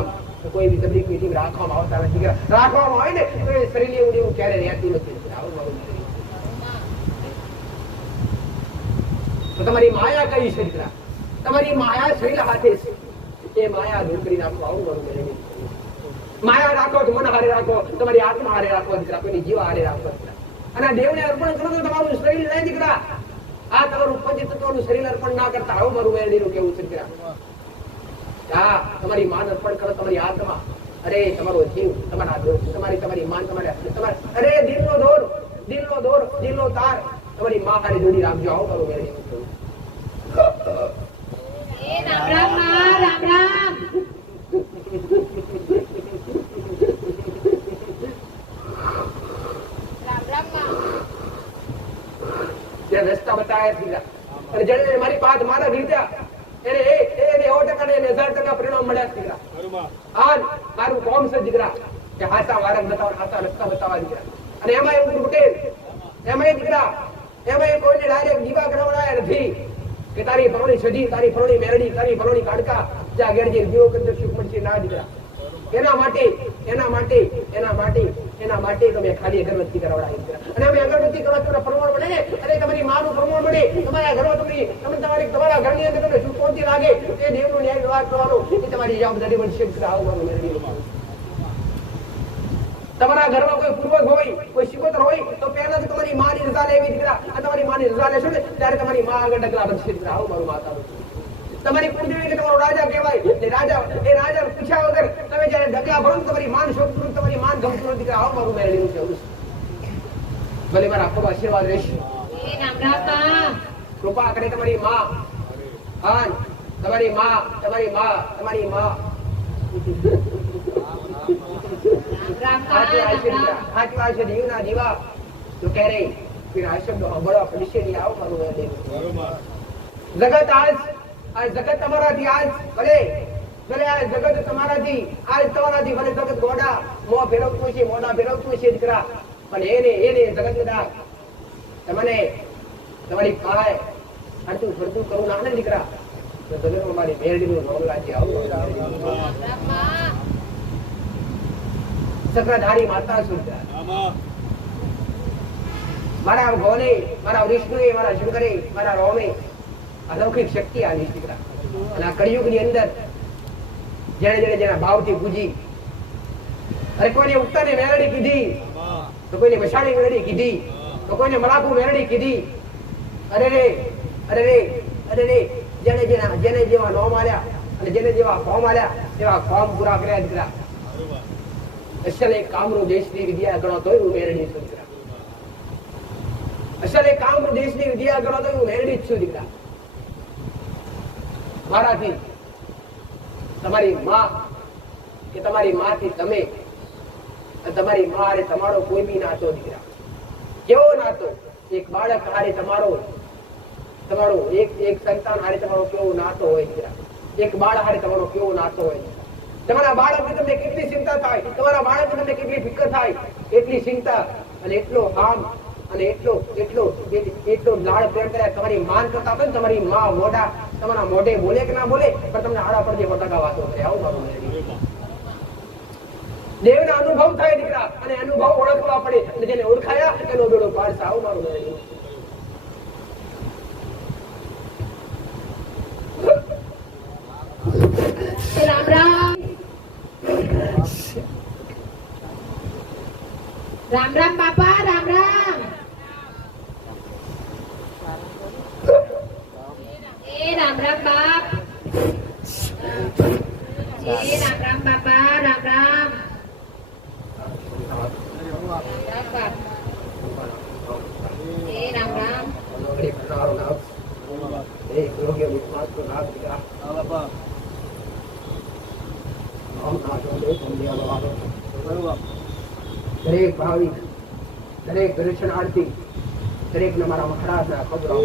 કોઈ બી તબલીગ પેટી રાખવામાં આવતા નથી. રાખવામાં આવે ને તો એ શરીર એવું ક્યારે રહેતું નથી. આવું મારું તો તમારી માયા કઈ છે દીકરા? તમારી માયા શરીર હાથે છે. એ માયા દૂર કરી નાખો. આવું મારું મેળવી. માયા રાખો તો મન હારે રાખો, તમારી આત્મા હારે રાખો દીકરા, કોઈની જીવા હારે રાખો દીકરા. અને દેવને અર્પણ કરો તો તમારું શરીર નહીં દીકરા. આ તમારું પંચતત્વનું શરીર અર્પણ ના કરતા. આવું મારું મેળવીનું કેવું છે દીકરા. હા, તમારી માન અર્પણ કરો, તમારી આત્મા અરે તમારો જીવ, તમારી માન, અરે દિલનો તાર તમારી માં હારે જોડી રાખજો. આવો મારું મેળવી. એ રામ રામ માં, રામ રામ. રામ રામ માં. જે રસ્તા બતાવ્યા દીધા અને જેને મારી પાદ મારા દીધા એને 100% એને 1000% પરિણામ મળ્યા દીકરા. આજ મારું કોમ છે દીકરા કે હાચા માર્ગ બતાવવા, હાચા રસ્તા બતાવવા દીકરા. અને એમાં એવું પટેલ, એમાં દીકરા, એમાં કોઈને ડાયરેક્ટ દીવા કરાવડાયા નથી કે તારી ફરોણી સજી, તારી ફરોણી મેરડી, તારી ફરોણી કાડકા જ્યાં ઘેર જે દીવો કરી દર્શક મળશે ના દીકરા. એના માટે તમે ખાલી અગરબત્તી કરાવડાવી દીકરા. અને અમે અગરબત્તી કરવા તમને પ્રમાણ મળે ને, અને તમારી માનું પ્રમાણ મળે, તમારા ઘરમાં તમારા ઘરની અંદર તમને સુખ શાંતિ લાગે, એ દેવનો ન્યાય વ્યવહાર કરવાનો એ તમારી જવાબદારી બનશે. તમારા ઘરમાં કોઈ પૂર્વજ હોય, કોઈ શિકોતર હોય તો પહેલા તો તમારી માની રજા લેવી દીકરા. અને તમારી માની રજા લેશો ને ત્યારે તમારી માં આગળ ડગલા બનશે દીકરા. આવું મારું માતા. તમારી કુળદેવી કે તમારો રાજા કહેવાય, એ રાજા પૂછ્યા વગર તમે જયારે ડગલા ભરો તમારી માન શોધતું, તમારી માન ગમતું નથી. આવું મારું મેળવ્યું છે. ભલે મારા ખૂબ આશીર્વાદ રહેશે. એ રામ રામ માં. કૃપા કરે તમારી માં. હા, તમારી માં. રામ રામ. હાચી વાત છે. દીવના દીવા તો કહે રહી फिर આ શબ્દો સાંભળવા પડશે નહીં. આવું મારું મેળવ્યું. જગત આ જગત તમારાથી ભલે આ જગત તમારાથી ભલે જગત ગોડા મોં ફેરવતું છે, મોઢા ફેરવતું છે દીકરા, પણ એને જગત બધા તમને તમારી પાસે હરતું ફરતું કરવું ના દીકરા. તો જગતમાં મારી મેરડીનું નામ લાગે. આવું સકરાધારી માતા છું. મારા ભવને, મારા વિષ્ણુએ, મારા શંકરે, મારા રોમે અલૌકિક શક્તિ આવી દીકરા. અને આ કળિયુગની અંદર જેના ભાવથી પૂજી, અરે કોઈને ઉત્તરને મેરડી કીધી, તો કોઈને વસાણી મેરડી કીધી, તો કોઈને મલાકુ મેરડી કીધી. અરે જેને જેવા નોમ આલ્યા અને જેને જેવા ફોર્મ આલ્યા એવા ફોર્મ પૂરા કર્યા દીકરા. અસલ એક કામરૂ દેશની વિદ્યા ગણો તોય હું મેરડી છું દીકરા. અસલ એક કામરૂ દેશની વિદ્યા ગણો તોય હું મેરડી જ છું દીકરા. મારાથી તમારી માં કે તમારી માંથી તમે, તમારી માં હારે તમારો કોઈ બી નાતો દીકરા. કેવો નાતો? એક બાળક હારે તમારો એક સંતાન હારે તમારો કેવો નાતો હોય દીકરા. એક બાળક હારે તમારો કેવો નાતો હોય. તમારા બાળકને તમને કેટલી ચિંતા થાય, તમારા બાળકને તમને કેટલી ફિકર થાય, એટલી ચિંતા અને એટલો હામ અને એટલો લાડ પ્રેમ કર્યા તમારી માન કરતા પણ તમારી માં મોઢા તમારા મોઢે બોલે કે ના બોલે પણ તમને આડા પડજે ફટાકા વાતો કરે. આવું મારું દેવના અનુભવ થાય દીકરા, અને અનુભવ ઓળખવા પડે, અને જેને ઓળખાયા એનો બેડો પાડશે. આવું મારું રામ રામ. રામ રામ બાપા, રામ રામ. એ રામ રામ બાપ. એ રામ રામ બાપા, રામ રામ. રામ બાપ. એ રામ રામ. દરેક ભાવિક, દરેક દર્શનાર્થી, દરેક ને મારા મહારાજના ખબરો.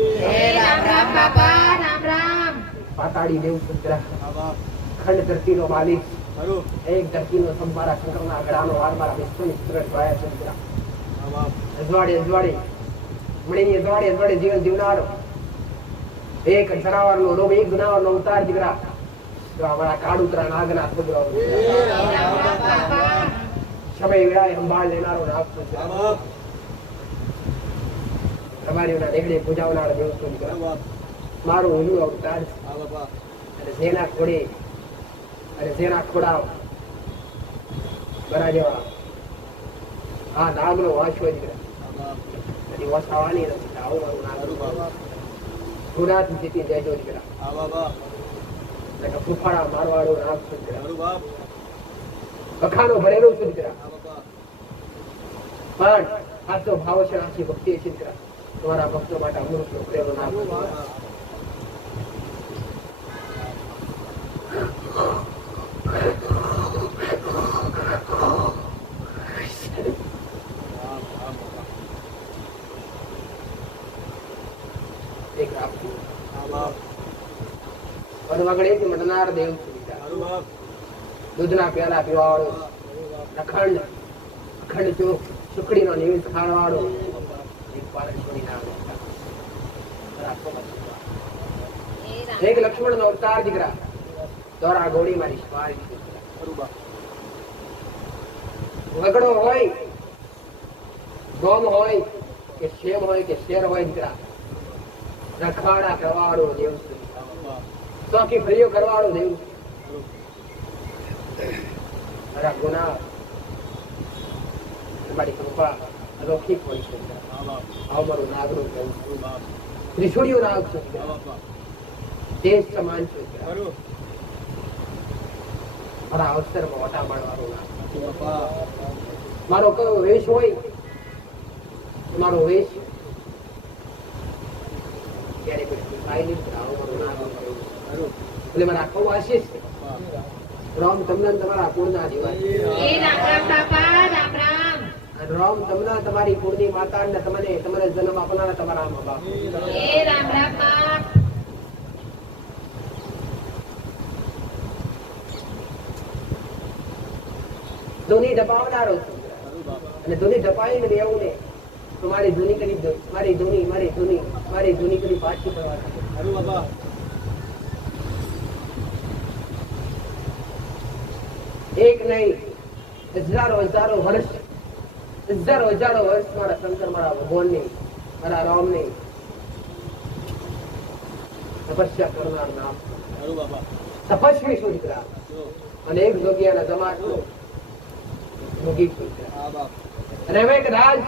રામ રામ બાપા, રામ રામ. પાતાળી દેવ પુત્ર, ખંડ ધરતીનો માલિક, એક ધરતીનો સંભારા શંકરના ગળાનો વાર મારા વિશ્વમિત્ર જોયા છે દીકરા. અજવાડે જીવન જીવનારો, એક જનાવરનો લોભ, એક જનાવરનો ઉતાર દીકરા. અમારા કાળુતરા નાગના ખબરો. સમય વેળાએ સંભાળ લેનારો નાગ છે. તમારી દેખડે પૂજાવનારો દેવ છું દીકરા. મારું હિન્દુ અવતાર છે. અને જેના ખોડે અને જેના ખોડાવ બરા જેવા આ નાગનો વાસ હોય દીકરા. એની વસાવાની નથી. આવું મારું નાગ ગુનાથી જીતી જજો દીકરા. ફૂફાડા મારવાળો નાગ છે દીકરા. વખાનો ભરેલો છે દીકરા, પણ આસો ભાવ છે, આછી ભક્તિ છે દીકરા. તમારા ભક્તો માટે અમૃતનો પ્રેમ નામ વગડેથી મટનાર દેવ દૂધના પ્યાલા પીવાવાળો, અખંડ અખંડ ચોક સુકડીનો નિવેદ ખાવાવાળો, એક લક્ષ્મણ નો અવતાર દીકરા. દોરા ગોળી મારી સ્વારી વગડો હોય, ગોમ હોય કે શેમ હોય કે શેર હોય દીકરા, રખવાડા કરવાવાળો દેવ, ચોકી ફરીઓ કરવાવાળો દેવ. મારા ગુના તમારી કૃપા અલૌકિક હોય છે. આવો મારું નાગનું કહું છું, ત્રિશુળીઓ નાગ છું, દેશ સમાન છું. મારા અવસરમાં વટા પાડવાનો નાગ. મારો કયો વેશ હોય, મારો વેશ ત્યારે એટલે મને આખો આશીષ રામ તમને તમારા કુળના દિવાળી, રામ તમને તમારી કુળની માતા ને તમને તમારે જન્મ આપનારા તમારા મા બાપ, ધૂની ધપાવનારો અને ધૂની ધપાઈને દેવું ને મારી ધૂની કરી દો, મારી ધૂની કરી પાછી પડવા. એક નહીં હજારો વર્ષ મારા શંકર મારા ભગવાન ની મારા રામ ની તપસ્યા કરનાર નામ તપસ્વી શું દીકરા, અનેક જોગિયાના સમાજ નો યોગી શું. અને હવે કદાચ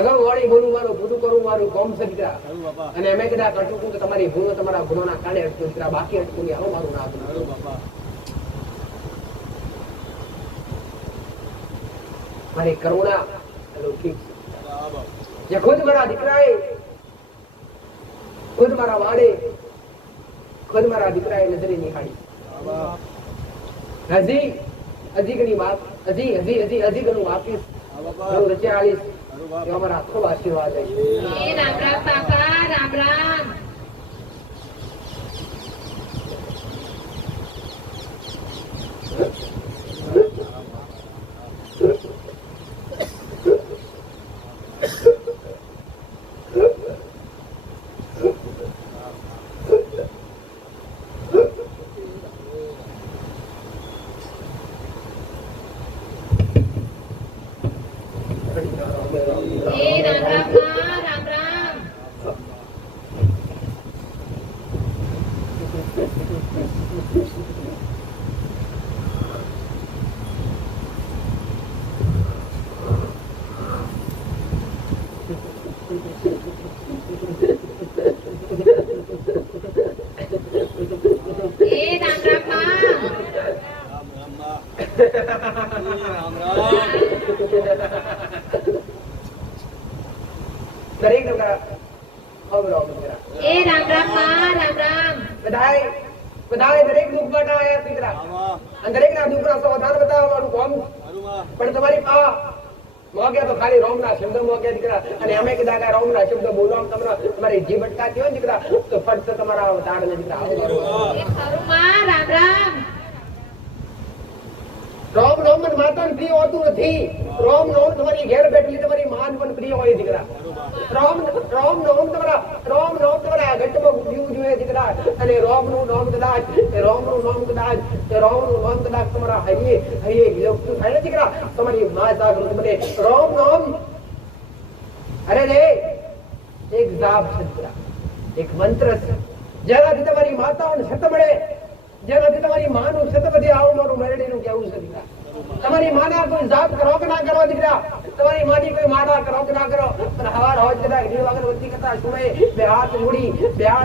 અગાઉ વાળી બોલું મારું પૂરું કરું મારું કોમ છે દીકરા, અને અમે કદાચ અટકું તો તમારી ભૂલો તમારા ગુનાના કારણે અટકું દીકરા, બાકી અટકું નહીં. આવો મારું નામ મારી કરુણા અલૌકિક જે ખુદ મારા દીકરાએ, ખુદ મારા વાડે, ખુદ મારા દીકરાએ નજરે નિહાળી. હજી ઘણી વાત, હજી ઘણું આપીશ, હું રચ્યા આવીશ. અમારા ખૂબ આશીર્વાદ છે. રામ રામ બાપા, રામ રામ. દરેક બધાએ દરેક દુઃખ માટે આવ્યા દીકરા, અને દરેક ના દુઃખ ના સમાધાન બતાવવાનું કામ. પણ તમારી પા મોગ્યા તો ખાલી રોમ ના શબ્દો મોગ્યા દીકરા, અને અમે કદાચ રોમ ના શબ્દો બોલવા તમારી જીભ અટકાતી હોય દીકરા તો ફટ તમારા અવતાર ને દીકરા. રોમ નોમ માતા ને પ્રિય હોતું નથી. રોમ નોમ તમારી ઘેર બેઠેલી તમારી માન પણ પ્રિય હોય દીકરા. રોમ નોમ તમારા ઘટમાં પીવું જોઈએ દીકરા, અને રોમ નું નામ કદાચ તમારા હરિયે વિલોપતું થાય ને દીકરા, તમારી માતા બને રોમ નોમ. અરે રે એક જાપ છે દીકરા, એક મંત્ર છે, જેનાથી તમારી માતાઓને સત મળે, જેનાથી તમારી માનું સત બધી આવું મારું મેરડીનું કેવું છે દીકરા. તમારી માના કોઈ જાપ કરો કે ના કરો દીકરા, તમારી માની કોઈ માના કરો કે ના કરો પણ હવાર હોય કદાચ ઘી અગરબત્તી કરતા સુમે બે હાથ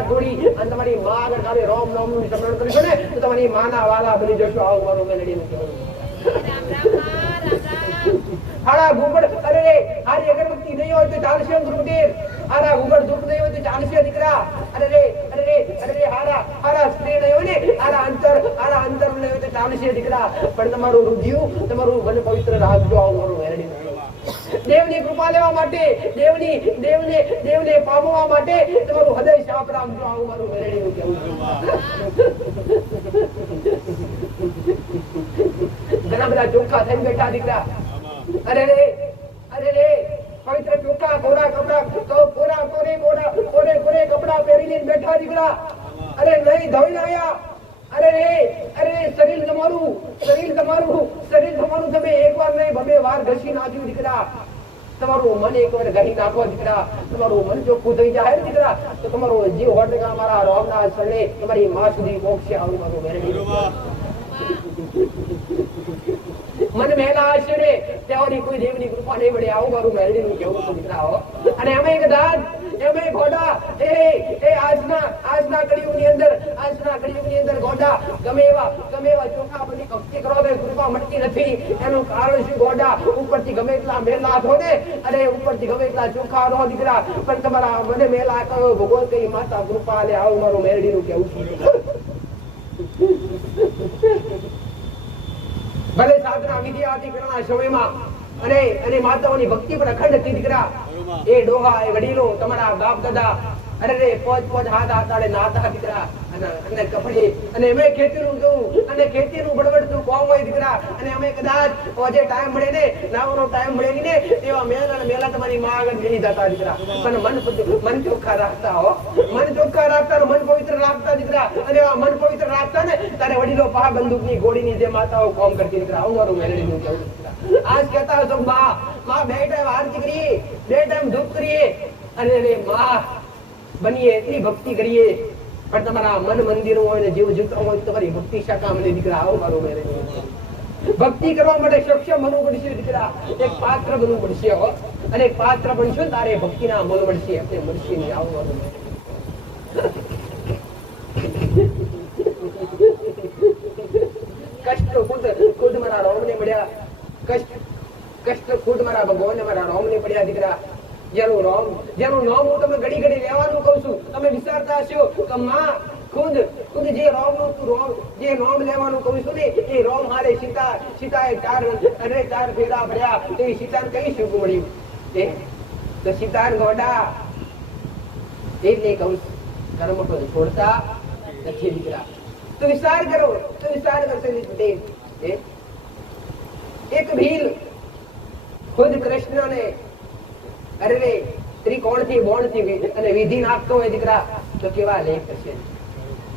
જોડી અને તમારી માં આગળ કાલે રોમ નામ નું સ્મરણ કરશો ને તો તમારી માના વાલા બની જશો. આવું મારું મેલડી નું કહેવું. હાડા ગુગડ અરે હારી અગરબત્તી નહીં હોય તો ચાલશે ગુરુદેવ. હારા ગુગડ ધૂપ નહીં હોય તો ચાલશે દીકરા. અરે હારા સ્ત્રી નહીં હોય ને હારા અંતર નહીં હોય તો ચાલશે દીકરા. પણ તમારું રુધિર તમારું મન પવિત્ર રાખજો. આવું મારું મેલડી નું. દેવની કૃપા લેવા માટે દેવને પામવા માટે તમારું હૃદય સાફ રાખજો. આવું મારું મેલડી નું કહેવું. ઘણા બધા ચોખ્ખા થઈને બેઠા દીકરા. અરે પવિત્ર ચોખ્ખા કોરા કપડા તો કોરે કપડા પહેરીને બેઠા દીકરા. અરે નહીં ધોઈ આવ્યા. અરે શરીર તમારું તમે એકવાર નહીં બબે વાર ઘસી નાખ્યું દીકરા. તમારું મન એકવાર ઘસી નાખો દીકરા. તમારું મન ચોખ્ખું થઈ જાય દીકરા તો તમારો જીવ હોટકા મારા રોમના શરણે તમારી માં સુધી પહોંચશે. આવું મારું મેલડી. મન મેલા હશે ને તેઓની કોઈ દેવની કૃપા નહીં મળે. આવું મારું મેલડી નું કેવું છે દીકરાઓ. અને અમે કદાચ ગોડા આજના કળિયુગની અંદર ગોડા ગમે એવા ચોખા બની ભક્તિ કરો તો કૃપા મળતી નથી. એનું કારણ શું? ગોડા ઉપરથી ગમે એટલા મેલા થો ને અને ઉપરથી ગમે એટલા ચોખા રહો દીકરા પણ તમારા મને મેલા કયો ભગવાન કઈ માતા કૃપા લે. આવું મારું મેલડી નું કેવું છે. ભલે સાધના વિદ્યાર્થી કરવાના સમયમાં અને માતાઓની ભક્તિ પણ અખંડ હતી દીકરા. એ ડોહા એ વડીલો તમારા બાપ દાદા પોચ હાથ હાથાડે નાતા દીકરા અને કપડી અને અમે ખેતીનું જોવું અને ખેતીનું બળવડતું કોમ હોય દીકરા. અને અમે કદાચ જે ટાઈમ મળે ને નાવાનો ટાઈમ મળે ને એવા મેલા તમારી માં આગળ બેસી જતા દીકરા. પણ મન ચોખ્ખા રાખતા હો. મન ચોખ્ખા રાખતા મન પવિત્ર રાખતા દીકરા. અને મન પવિત્ર રાખતા ને તારે વડીલો પા બંદૂકની ગોળીની જે માતાઓ કોમ કરતી દીકરા. આવું મારું મેલડીનું કેવું. આજ કહેતા હશો માં બે ટાઈમ આરતી કરીએ, બે ટાઈમ ધૂપ કરીએ અને માં બનીએ એટલી ભક્તિ કરીએ પણ તમારા મન મંદિર હોય ને જીવ જીવતા હોય તમારી ભક્તિ શાખા મને દીકરા. આવો મારું મેલડી. ભક્તિ કરવા માટે સક્ષમ બનવું પડશે દીકરા. એક પાત્ર બનવું પડશે હો. અને એક પાત્ર બનશો તારે ભક્તિના મોલ મળશે. આપણે મળશે નહીં. આવું મારું કષ્ટ ખુદ મારા રોમને મળ્યા. કષ્ટ ખુદ મારા ભગવાન મારા રોમને પડ્યા દીકરા. જેનું નામ હું તમને ઘડી લેવાનું કઉ છું. તમે વિચારતા હશો કે માં ખુદ જે નામ લેવાનું કહું છું ને એ રોમ હારે સીતાએ ચાર ફેરા ભર્યા તો એ સીતાને કઈ સુખ મળ્યું? તો સીતાન ગોડા એ જ નહીં કહું કર્મ પર છોડતા નથી દીકરા. તો વિચાર કરો એક ભીલ ખુદ કૃષ્ણને ત્રિકોણ થી બોણ થી અને વિધિ નાખતો હોય દીકરા તો કેવા લેખ છે.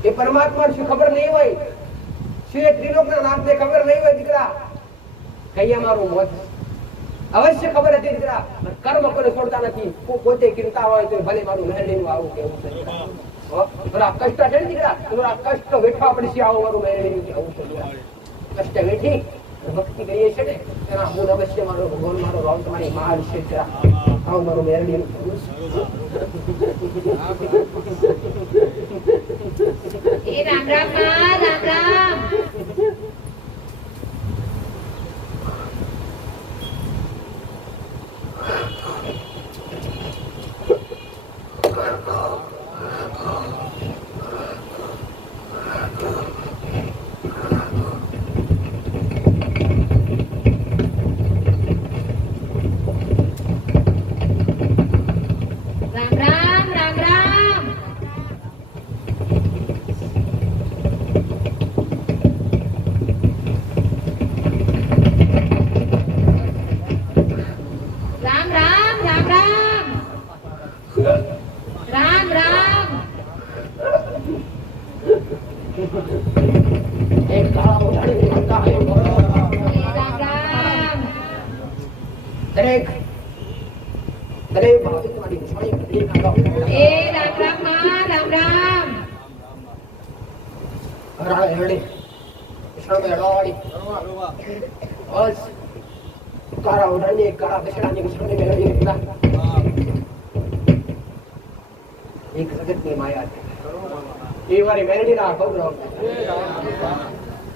એ પરમાત્મા શું ખબર નહીં હોય? શું એ ત્રિલોક ના નાથ ને ખબર નહીં હોય દીકરા? કૈયા મારું મોત અવશ્ય ખબર હતી દીકરા. કર્મ કોઈ છોડતા નથી. પોતે કીર્તા હોય તો ભલે મારું મેલડી નું આવું કેવું છે. થોડા કષ્ટ છે ને દીકરા, થોડા કષ્ટ વેઠવા પડશે. આવું મારું મેલડી નું કેવું છે. કષ્ટ વેઠી ભક્તિ કરીએ છે ને એમાં હું અવશ્ય મારો ભગવાન મારો રામ તમારી મહાન છે. આવું મારું મેલડી નું કેવું એ રામ રામ રામ રામ. કાળા ઓઢાની કાળા દશરાની વિશ્વની મેળવી દીકરા એક જગતની માયા છે એ મારી મેળડીના ખબર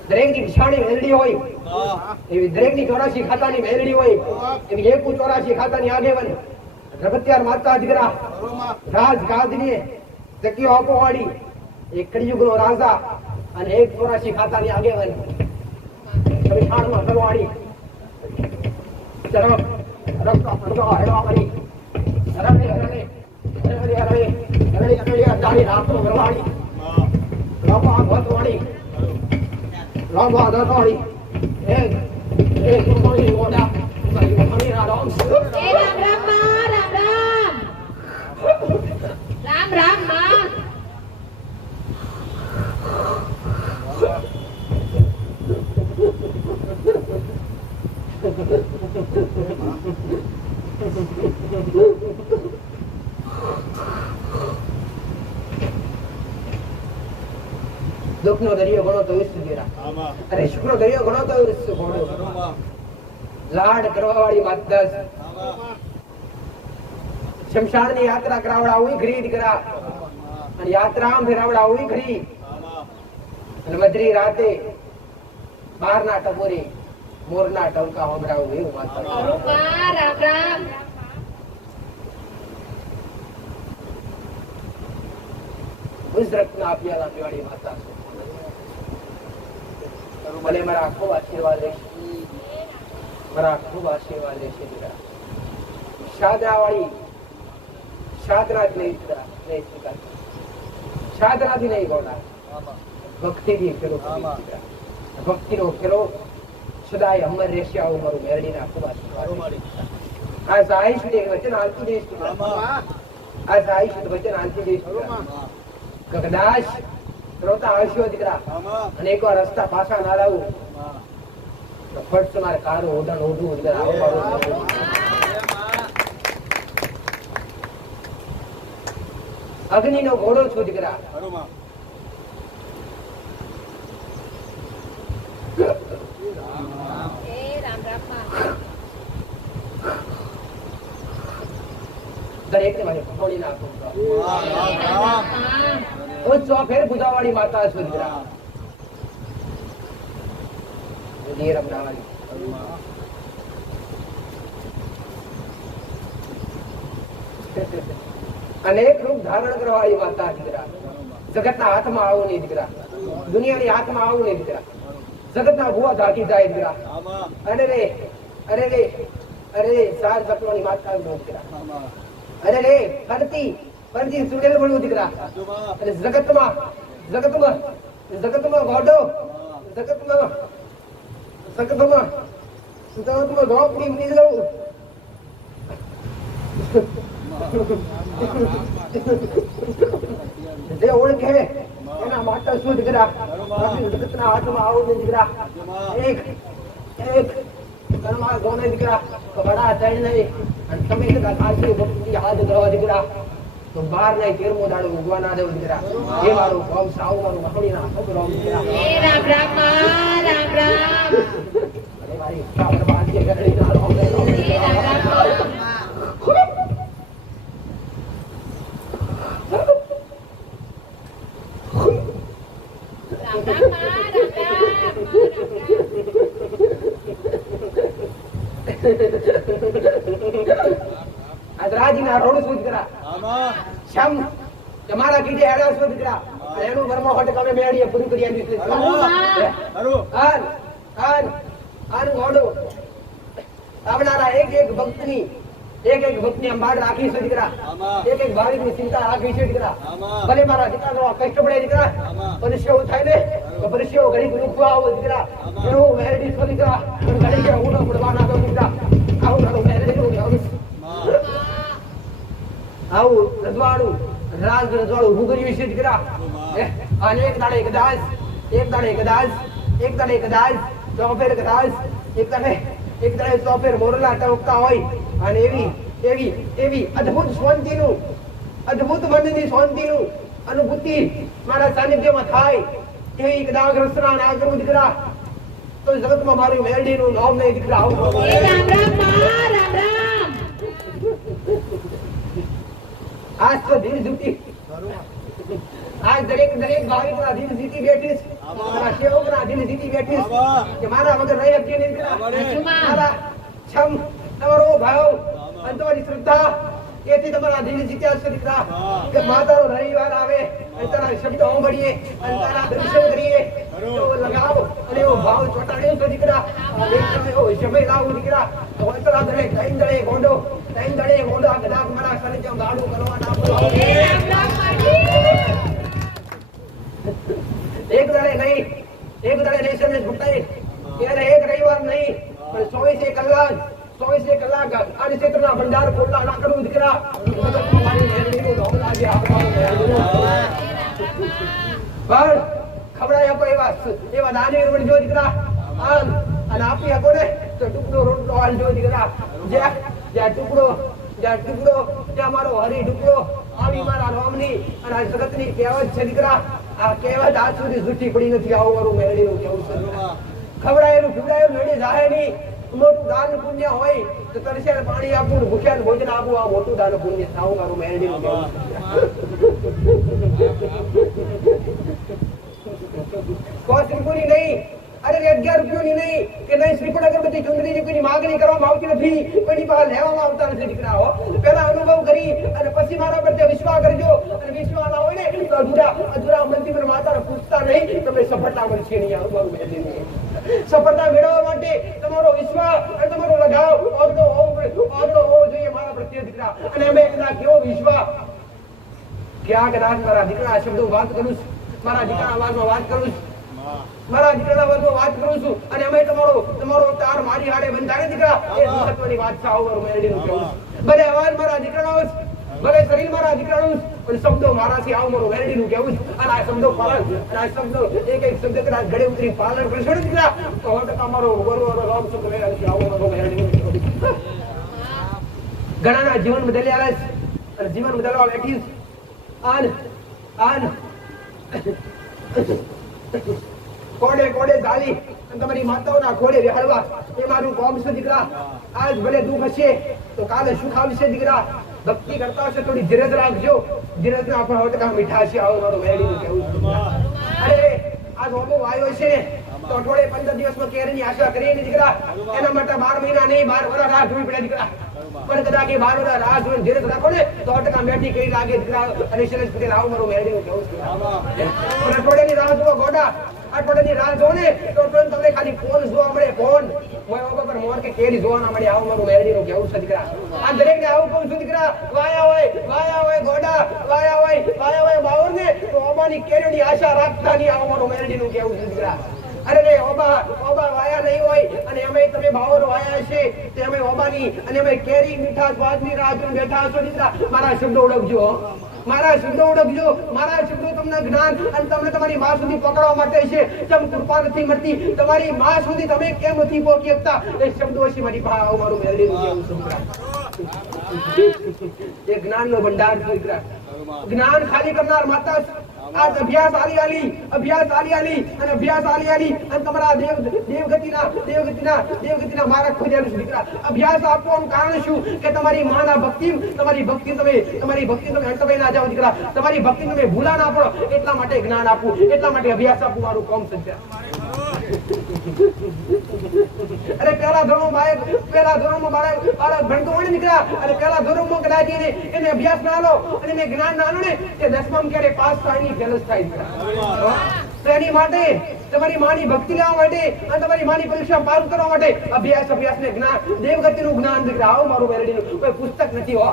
દરેકની વિશાળી મેળડી હોય એવી દરેકની 84 ખાતાની મેળડી હોય એવી એક 84 ખાતાની આગેવાન રગત્યાર માતા દીકરા રાજ ગાદની તકીઓ આપોવાળી એક કળિયુગનો રાજા અને એક 84 ખાતાની આગેવાન સંસારમાં કરવાળી ચરક રક્ત પડતો હેડવાળી સરણે હરણે હરણે હરણે હરણે હરણે અડાળી રાતો ભરવાળી લાંબા ભતવાળી લાંબા દાતાળી એક સુરમાની ગોડા હમીરા રામ એ રામ રામ માં રામ રામ રામ રામ માં દુઃખનો દરિયો ઘણો તો વિશ્વ ગેરા અરે સુખનો દરિયો ઘણો તો વિશ્વ ઘોડો લાડ કરવા વાળી માતા શમશાનની યાત્રા કરાવડા હોય ખરીદ કરા અને યાત્રામાં ફેરાવડા હોય ખરી અને મધરી રાતે બારના ટપોરી મોરના ટવકા હોબડાવું એવું માતા રૂપા રામ રામ ગુજરાતના આપ્યાલા પીવાળી માતા મને મારા ખૂબ આશીર્વાદ લેશે મારા ખૂબ આશીર્વાદ લેશે દીકરા સાદરાવાળી સાદરાથી નહીં સ્વીકાર સાદરાથી નહીં ગોળા ભક્તિથી ફેરો ભક્તિનો ફેરો સદાય અમર રહેશે આવું મારું મેરડીના ખૂબ આશીર્વાદ આ સાહિશ ને વચન આલતી જઈશ આ સાહિશ વચન આલતી જઈશ કદાચ રોતા આવશો દીકરા અને એકવાર રસ્તા પાછા ના લાવું તો ફટ તમારે કારું ઓઢણ ઓઢું દીકરા અગ્નિ નો ઘોડો છું દીકરા એ રામ રામ માં દરેક ને મારે પકોડી નાખું ફેર બુધાવાળી માતા છું દીકરા રમનાવાળી અનેક રૂપ ધારણ કરવાવાળી માતા દીકરા જગતના હાથમાં આવું નહીં દીકરા દુનિયાની હાથમાં આવું નહીં દીકરા જગતના ભુવા ધાકી જાય દીકરા અરે રે અરે રે અરે સાર જપવાની માતા દીકરા અરે રે ફરતી સુડેલ ભણવું દીકરા અને જગતમાં ગોડો જગતમાં ગોપડી ઉડી જવું જે ઓળખે એના માતા શું દીકરા જગતના હાથમાં આવું ને દીકરા એક ગોને દીકરા બડા ચડ નહીં અને તમે કદાચ આશી ભક્તિ હાથ કરવા દીકરા તો 12 ને 13મો દાડો ઉગવા ના દેવો દીકરા એ મારું ભાવ સાવ મારું મહણીના ખબર દીકરા એ રામ રામ માં રામ રામ અરે મારી ઈચ્છા બરબાદ કે ગળી ના રામ એ રામ રામ માં અદરાજીના રોડ શું દીકરા શમ તમારા કીધે હેડા શું દીકરા એનું વર્મો હોટ કમે મેડીએ પૂરું કરી આનું હોડો આવનારા એક ભક્તની અંબાડ રાખી છે દીકરા એક ભાવિકની ચિંતા રાખી છે દીકરા ભલે મારા દીકરાનો કષ્ટ પડે દીકરા પરિશ્રમ થાય ને તો પરિશ્રમ ઘડી રૂપવા આવો દીકરા એવું મેરડી છો દીકરા ઘડી કે હું ન પડવાના દો દીકરા આવું મારું મેરડી નું આવું રજવાડું રજવાડું ઊભું કર્યું છે દીકરા અને એક દાડે કદાચ ચોફેર કદાચ એક દાડે ચોફેર મોરલા ટવકતા હોય અને એવી અદ્ભુત શાંતિનું અદ્ભુત મનની શાંતિનું અનુભૂતિ મારા સાનિધ્યમાં થાય એવી કદાચ રચના ના કરું દીકરા તો જગતમાં મારું મેરડીનું નામ નહીં દીકરા આવું એ રામ રામ આજ તો દિલ જીતી આજ દરેક ભાવિકના દિલ જીતી બેઠીશ મારા સેવકના દિલ જીતી બેઠીશ કે મારા વગર રહી શકીએ નહીં મારા છમ તમારો ભાવ અને તમારી શ્રદ્ધા એથી તમારા દિલ જીત્યા છે દીકરા કે માતાનો રવિવાર આવે અને તારા શબ્દ સાંભળીએ અને તારા દર્શન કરીએ તો લગાવો અને એવો ભાવ ચોટાડ્યો તો દીકરા એવો સમય લાવો દીકરા વંતરા દળે ત્રણ દળે ગોંડો આ ગદાક મારા સનિજમ ગાડું કરવા ના બોલો એક દળે નહીં સને ભૂટાઈ ત્યારે એક રવિવાર નહીં પણ 24 કલાક આ ક્ષેત્રના ભંડાર ખોલના ના કરું દીકરા મારી મેરડીનું ધોમ લાગે આપવાનું પણ ખબરાય આપો એવા દાની વળજો દીકરા અને આપી આપો ને તો ટુકડો રોટલો હાલજો દીકરા જ્યાં ટુકડો ત્યાં મારો હરી ટુકડો આવી મારા રામની અને આ જગતની કહેવત છે દીકરા આ કહેવત આજ સુધી જૂઠી પડી નથી આવું મારું મેરડીનું કેવું છે ખબરાયેલું પીવડાયેલું મેળી જાહે નહીં મોટું દાન પુણ્ય હોય તો તરસ્યાને પાણી આપવું ભૂખ્યાને ભોજન આપવું આ મોટું દાન પુણ્ય આવું મારું મેરડીનું કેવું કોઈ શ્રીપુરી નહીં અરે 11 રૂપિયાની નહીં કે નહીં શ્રીફળ અગરબત્તી ચુંદડીની કોઈની માંગણી કરવામાં આવતી નથી કોઈની પાસે લેવામાં આવતા નથી દીકરાઓ પહેલા અનુભવ કરી અને પછી મારા પર વિશ્વાસ કરજો અને વિશ્વાસ ના હોય ને તો અધૂરા મંદિર માતાને પૂછતા નહીં તમને સફળતા મળશે નહીં આવું સફળતા મેળવવા માટે તમારો વિશ્વાસ અને તમારો લગાવ ઓરડો હોવો જોઈએ મારા પ્રત્યે દીકરા અને અમે કદાચ કેવો વિશ્વાસ ક્યાં કદાચ મારા દીકરા શબ્દો વાત કરું છું મારા દીકરાના અવાજમાં વાત કરું છું મારા દીકરાના અવાજમાં વાત કરું છું અને અમે તમારો તાર મારી હાડે બંધારે દીકરા એ મહત્વની વાત છે આવું મેરડીનું કહેવું ભલે અવાજ મારા દીકરાનો ભલે શરીર મારા દીકરાનું પણ શબ્દો મારાથી આવું મારું મેરડીનું કહેવું અને આ શબ્દો પાલન અને આ શબ્દો એક શબ્દ કદાચ ઘડે ઉતરી પાલન કરશો ને દીકરા તો 100% મારો રામ શબ્દ મેળવી આવું મારું મેરડીનું કહેવું ઘણાના જીવન બદલ્યા છે અને જીવન બદલવા બેઠી કોડે ચાલી અને તમારી માતાઓના ખોડે રહેવા એ મારું કામ છે દીકરા આજ ભલે દુઃખ હશે તો કાલે સુખ આવશે દીકરા ભક્તિ કરતા હશે થોડી ધીરજ રાખજો ધીરજ ના આપણા હોટકા મીઠા છે આવું મારું મેરડીનું કહેવું અરે આજ હોબો આવ્યો છે તો અઠવાડિયે 15 દિવસમાં કેરીની આશા કરીએ દીકરા એના માટે 12 મહિના નહીં 12 વર્ષ રાહ જોવી પડે દીકરા પણ કદાચ એ 12 વર્ષ રાહ જોઈને ધીરજ રાખો ને તો ટકા મેઠી કરી લાગે દીકરા અને શૈલેષ પટેલ આવું મારું મેરડીનું કહેવું છે અઠવાડિયાની રાહ જુઓ ગોડા અઠવાડિયાની રાહ જો ને તો તમને ખાલી ફોન જોવા મળે ફોન મોબાઈલ પર મોર કે કેરી જોવા મળે આવું મારું મેરડીનું કહેવું છે દીકરા આ દરેકને આવું કહું છું દીકરા વાયા હોય ગોડા વાયા હોય બાવર ને તો ઓબાની કેરીની આશા રાખતા નહીં આવું મારું મેરડીનું કહેવું છે દીકરા અરે રે ઓબા વાયા નહીં હોય અને અમે તમે બાવર વાયા છે તે અમે ઓબાની અને અમે કેરી મીઠા સ્વાદની રાહ જોઈને બેઠા છો દીકરા મારા શબ્દો ઓળખજો મારા શબ્દો તમને જ્ઞાન અને તમને તમારી માં સુધી પકડવા માટે છે જેમ કૃપા નથી મળતી તમારી માં સુધી તમે કેમ નથી પહોંચી શકતા એ શબ્દો છે મારી પાસે આવું મારું મેરડીનું કહેવું એ જ્ઞાનનો ભંડાર છે દીકરા જ્ઞાન ખાલી કરનાર માતા આ અભ્યાસ આલી આલી અને તમારા દેવગતિના માર્ગ ખોજેલું છે દીકરા અભ્યાસ આપવાનું કારણ શું કે તમારી માના ભક્તિ તમે અટકાવી ના જાઓ દીકરા તમારી ભક્તિ તમે ભૂલા ના પડો એટલા માટે જ્ઞાન આપવું એટલા માટે અભ્યાસ આપવું મારું કામ છે અરે પહેલા ધોરણમાં બાળક ભણતો હોય ને દીકરા અને પહેલા ધોરણમાં કદાચ એને અભ્યાસ ના લો અને એને જ્ઞાન ના લો ને તે 10માં ક્યારે પાસ થાય નહીં ફેલ થાય દીકરા એની માટે તમારી માની ભક્તિ લેવા માટે અને તમારી માની પરીક્ષા પાસ કરવા માટે અભ્યાસ ને જ્ઞાન દેવગતિનું જ્ઞાન દીકરા આવો મારું મેરડીનું કોઈ પુસ્તક નથી હો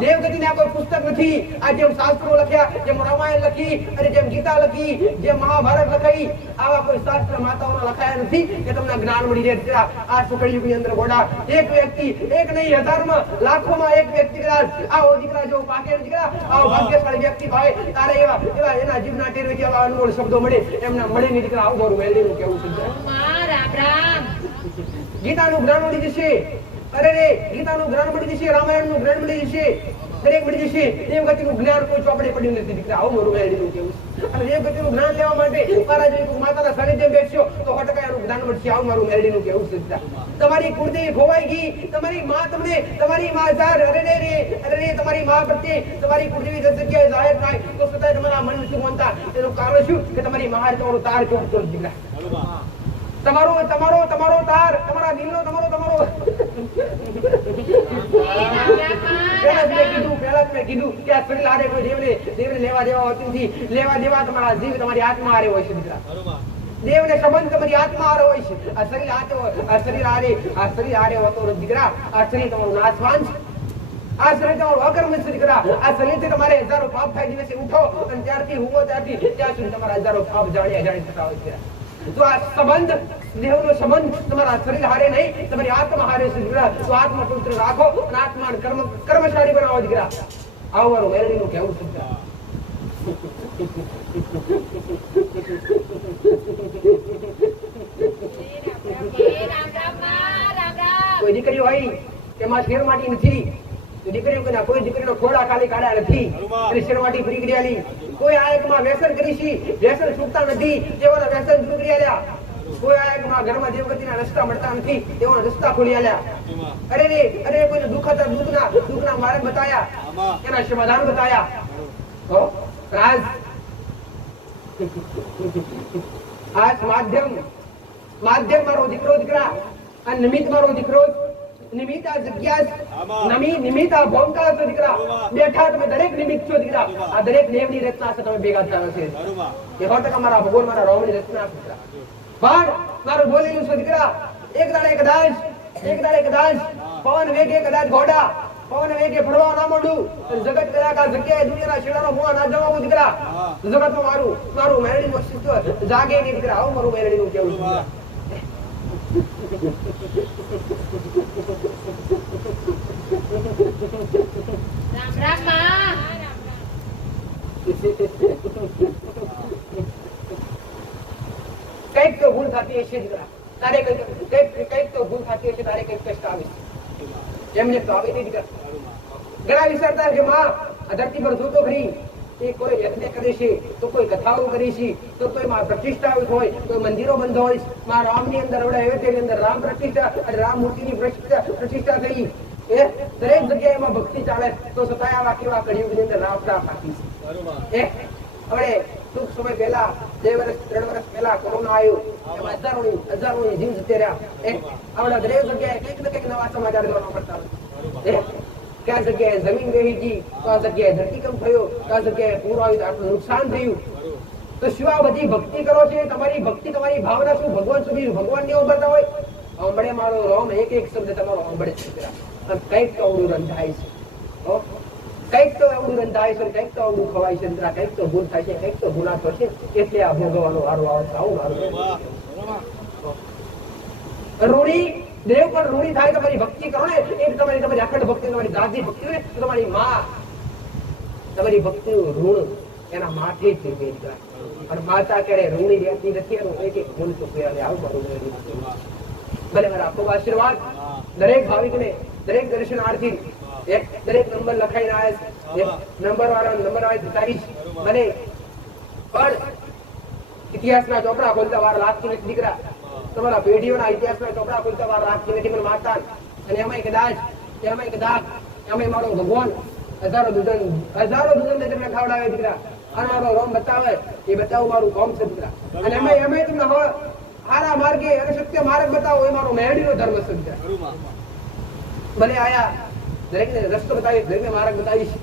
દેવગતિના કોઈ પુસ્તક નથી આ જેમ શાસ્ત્રો લખ્યા જેમ રામાયણ લખી અને જેમ ગીતા લખી જેમ મહાભારત લખાઈ આવા કોઈ શાસ્ત્ર માતાઓના લખાયા નથી કે તમને જ્ઞાન મળી જાય દીકરા આ સુકળયુગની અંદર ગોડા એક વ્યક્તિ એક નહીં હજારમાં લાખોમાં એક વ્યક્તિ કદાચ આવો દીકરા જો પાકે દીકરા આવો ભાગ્યશાળી વ્યક્તિ ભાઈ તારે એવા એના જીવના ટેરવેથી આવા અનુકૂળ શબ્દો મળે એમના મળે નહીં દીકરા આવું મારું મેરડીનું કેવું છે ગીતાનું જ્ઞાન મળી જશે અરે રે ગીતાનું જ્ઞાન મળી જશે રામાયણનું જ્ઞાન મળી જશે દરેક મળી જશે દેવગતિનું જ્ઞાન કોઈ ચોપડે પડ્યું નથી દીકરા આવું મારું મેળવીનું કેવું છે અને દેવગતિનું જ્ઞાન લેવા માટે મારા જેવી માતાના સાનિધ્ય બેસશો તો 100% એનું જ્ઞાન મળશે આવું મારું મેળવીનું કેવું છે દીકરા તમારી કુળદેવી ખોવાઈ ગઈ તમારી માં તમને તમારી માં જાર અરે રે તમારી માં પ્રત્યે તમારી કુળદેવી દસ જગ્યાએ જાહેર થાય તો છતાંય તમારા મન નથી માનતા એનું કારણ શું કે તમારી માં તમારો તાર ચોક ચોક દીકરા તમારો તાર તમારા દિલનો તમારો પહેલા મેં કીધું કે આ શરીર હારે કોઈ દેવને લેવા દેવા હોતું નથી લેવા દેવા તમારા જીવ તમારી આત્મા હારે હોય છે દીકરા દેવને સંબંધ તમારી આત્મા હારે હોય છે આ શરીર હારે હોતો નથી દીકરા આ શરીર તમારું નાશવાન છે આ શરીર તમારું અકર્મ છે દીકરા આ શરીરથી તમારે હજારો પાપ થાય દિવસે ઉઠો અને ત્યારથી હુવો ત્યારથી ત્યાં સુધી તમારા હજારો પાપ જાણી થતા હોય છે તો આ સંબંધ દેવનો સંબંધ તમારા શરીર હારે નહીં તમારી આત્મા હારે છે દીકરા તો આત્મા પવિત્ર રાખો અને આત્માને કર્મશાળી બનાવો દીકરા આવું મારું મેળવીનું કહેવું છે કોઈ દીકરી હોય તેમાં શેર માટી નથી દીકરીઓ કોઈ દીકરીનો ખોડા ખાલી કાઢ્યા નથી અને શેર માટી ફરી ગયેલી કોઈ આ એકમાં વ્યસન કરી છે વ્યસન છૂટતા નથી તેઓના વ્યસન છૂટી આલ્યા કોઈ આ એકમાં ઘરમાં દેવગતિના રસ્તા મળતા નથી તેઓના રસ્તા ખોલી આલ્યા અરે કોઈને દુઃખના માર્ગ બતાયા એના સમાધાન બતાયા તો રાજ આ માધ્યમ મારો દીકરા આ નિમિત્ત મારો દીકરો નિમિત્ત આ જગ્યા નિમિત્ત આ ભૌમકાળ છો દીકરા બેઠા તમે દરેક નિમિત્ત છો દીકરા આ દરેક દેવની રચના છે તમે ભેગા થયા છે એ 100% મારા ભગવાન મારા રામની રચના છે દીકરા પણ મારું બોલેલું છે દીકરા એક દાડે કદાચ પવન વેગે કદાચ ઘોડા પવન વેગે ફરવા ના માંડું જગત કયા જગ્યાએ દુનિયાના છેડાનો મોહ ના જવાવું દીકરા જગતમાં મારું મેળવીનું અસ્તિત્વ જાગે નહીં દીકરા આવું મારું મેળવીનું કેવું છે રામ રામ કઈક તો ભૂલ થતી હશે દીકરા તારે કઈક તો ભૂલ થતી હશે તારે કઈક કષ્ટ આવે એમને તો આવે નહીં દીકરા ઘણા વિચારતા કે માં આ ધરતી પર જોતો ખરી એ કોઈ યજ્ઞ કરે છે તો કોઈ કથાઓ કરે છે તો કોઈ માં પ્રતિષ્ઠા હોય કોઈ મંદિરો બંધ હોય માં રામની અંદર અયોધ્યાની અંદર રામ પ્રતિષ્ઠા અને રામ મૂર્તિની પ્રતિષ્ઠા થઈ એ દરેક જગ્યાએ એમાં ભક્તિ ચાલે તો છતાંય આવા કેવા કળિયુગની અંદર રામ બાકી છે હવે ટૂંક સમય પહેલા 2 વર્ષ 3 વર્ષ પહેલા કોરોના આવ્યો એમાં હજારોની જીવ જતે રહ્યા આવડા દરેક જગ્યાએ કંઈક ને કંઈક નવા સમાચાર જોવા મળતા ક્યાં જગ્યાએ જમીન વહી ગઈ કયા જગ્યાએ ધરતીકંપ થયો કયા જગ્યાએ પૂર આવ્યું આટલું નુકસાન થયું તો શું આ બધી ભક્તિ કરો છે તમારી ભક્તિ તમારી ભાવના શું ભગવાન સુધી ભગવાન ને ઉભરતા હોય અંબળે મારો રોમ એક શબ્દ તમારો અંબળે છે કંઈક તો અવળું રંધાય છે કંઈક તો અવળું રંધાય છે કંઈક તો અવળું ખવાય છે કંઈક તો ભૂલ થાય છે કંઈક તો ગુના થશે એટલે આ ભોગવવાનો વારો આવે છે આવું મારું રૂડી દેવ પર રૂડી થાય તમારી ભક્તિ કરો ને એક તમારી અખંડ ભક્તિ તમારી દાદી ભક્તિ હોય તો તમારી માં તમારી ભક્તિનું ઋણ એના માથે જ છે અને માતા ક્યારે ઋણી રહેતી નથી એનું એક ભૂલ તો આવું મારું ભલે મારા ખૂબ આશીર્વાદ દરેક ભાવિકને દરેક દર્શનાર્થી દરેક નંબર લખાઈને આવ્યા છે નંબર વાળા તારીખ મને પણ ઇતિહાસના ચોપડા ખોલતા વાર લાગતી નથી દીકરા તમારા પેઢીઓના ઇતિહાસના ચોપડા ખોલતા વાર લાગતી નથી મને માતા અને એમાંય કદાચ મારો ભગવાન હજારો દુધન તમને ખાવડાવે દીકરા અને મારો રોમ બતાવે એ બતાવું મારું કોમ છે દીકરા અને એમાંય તમને હારા માર્ગે અને સત્ય માર્ગ બતાવો એ મારો મેળવીનો ધર્મ છે દીકરા ભલે આયા દરેકને રસ્તો બતાવીશ દરેકને માર્ગ બતાવીશ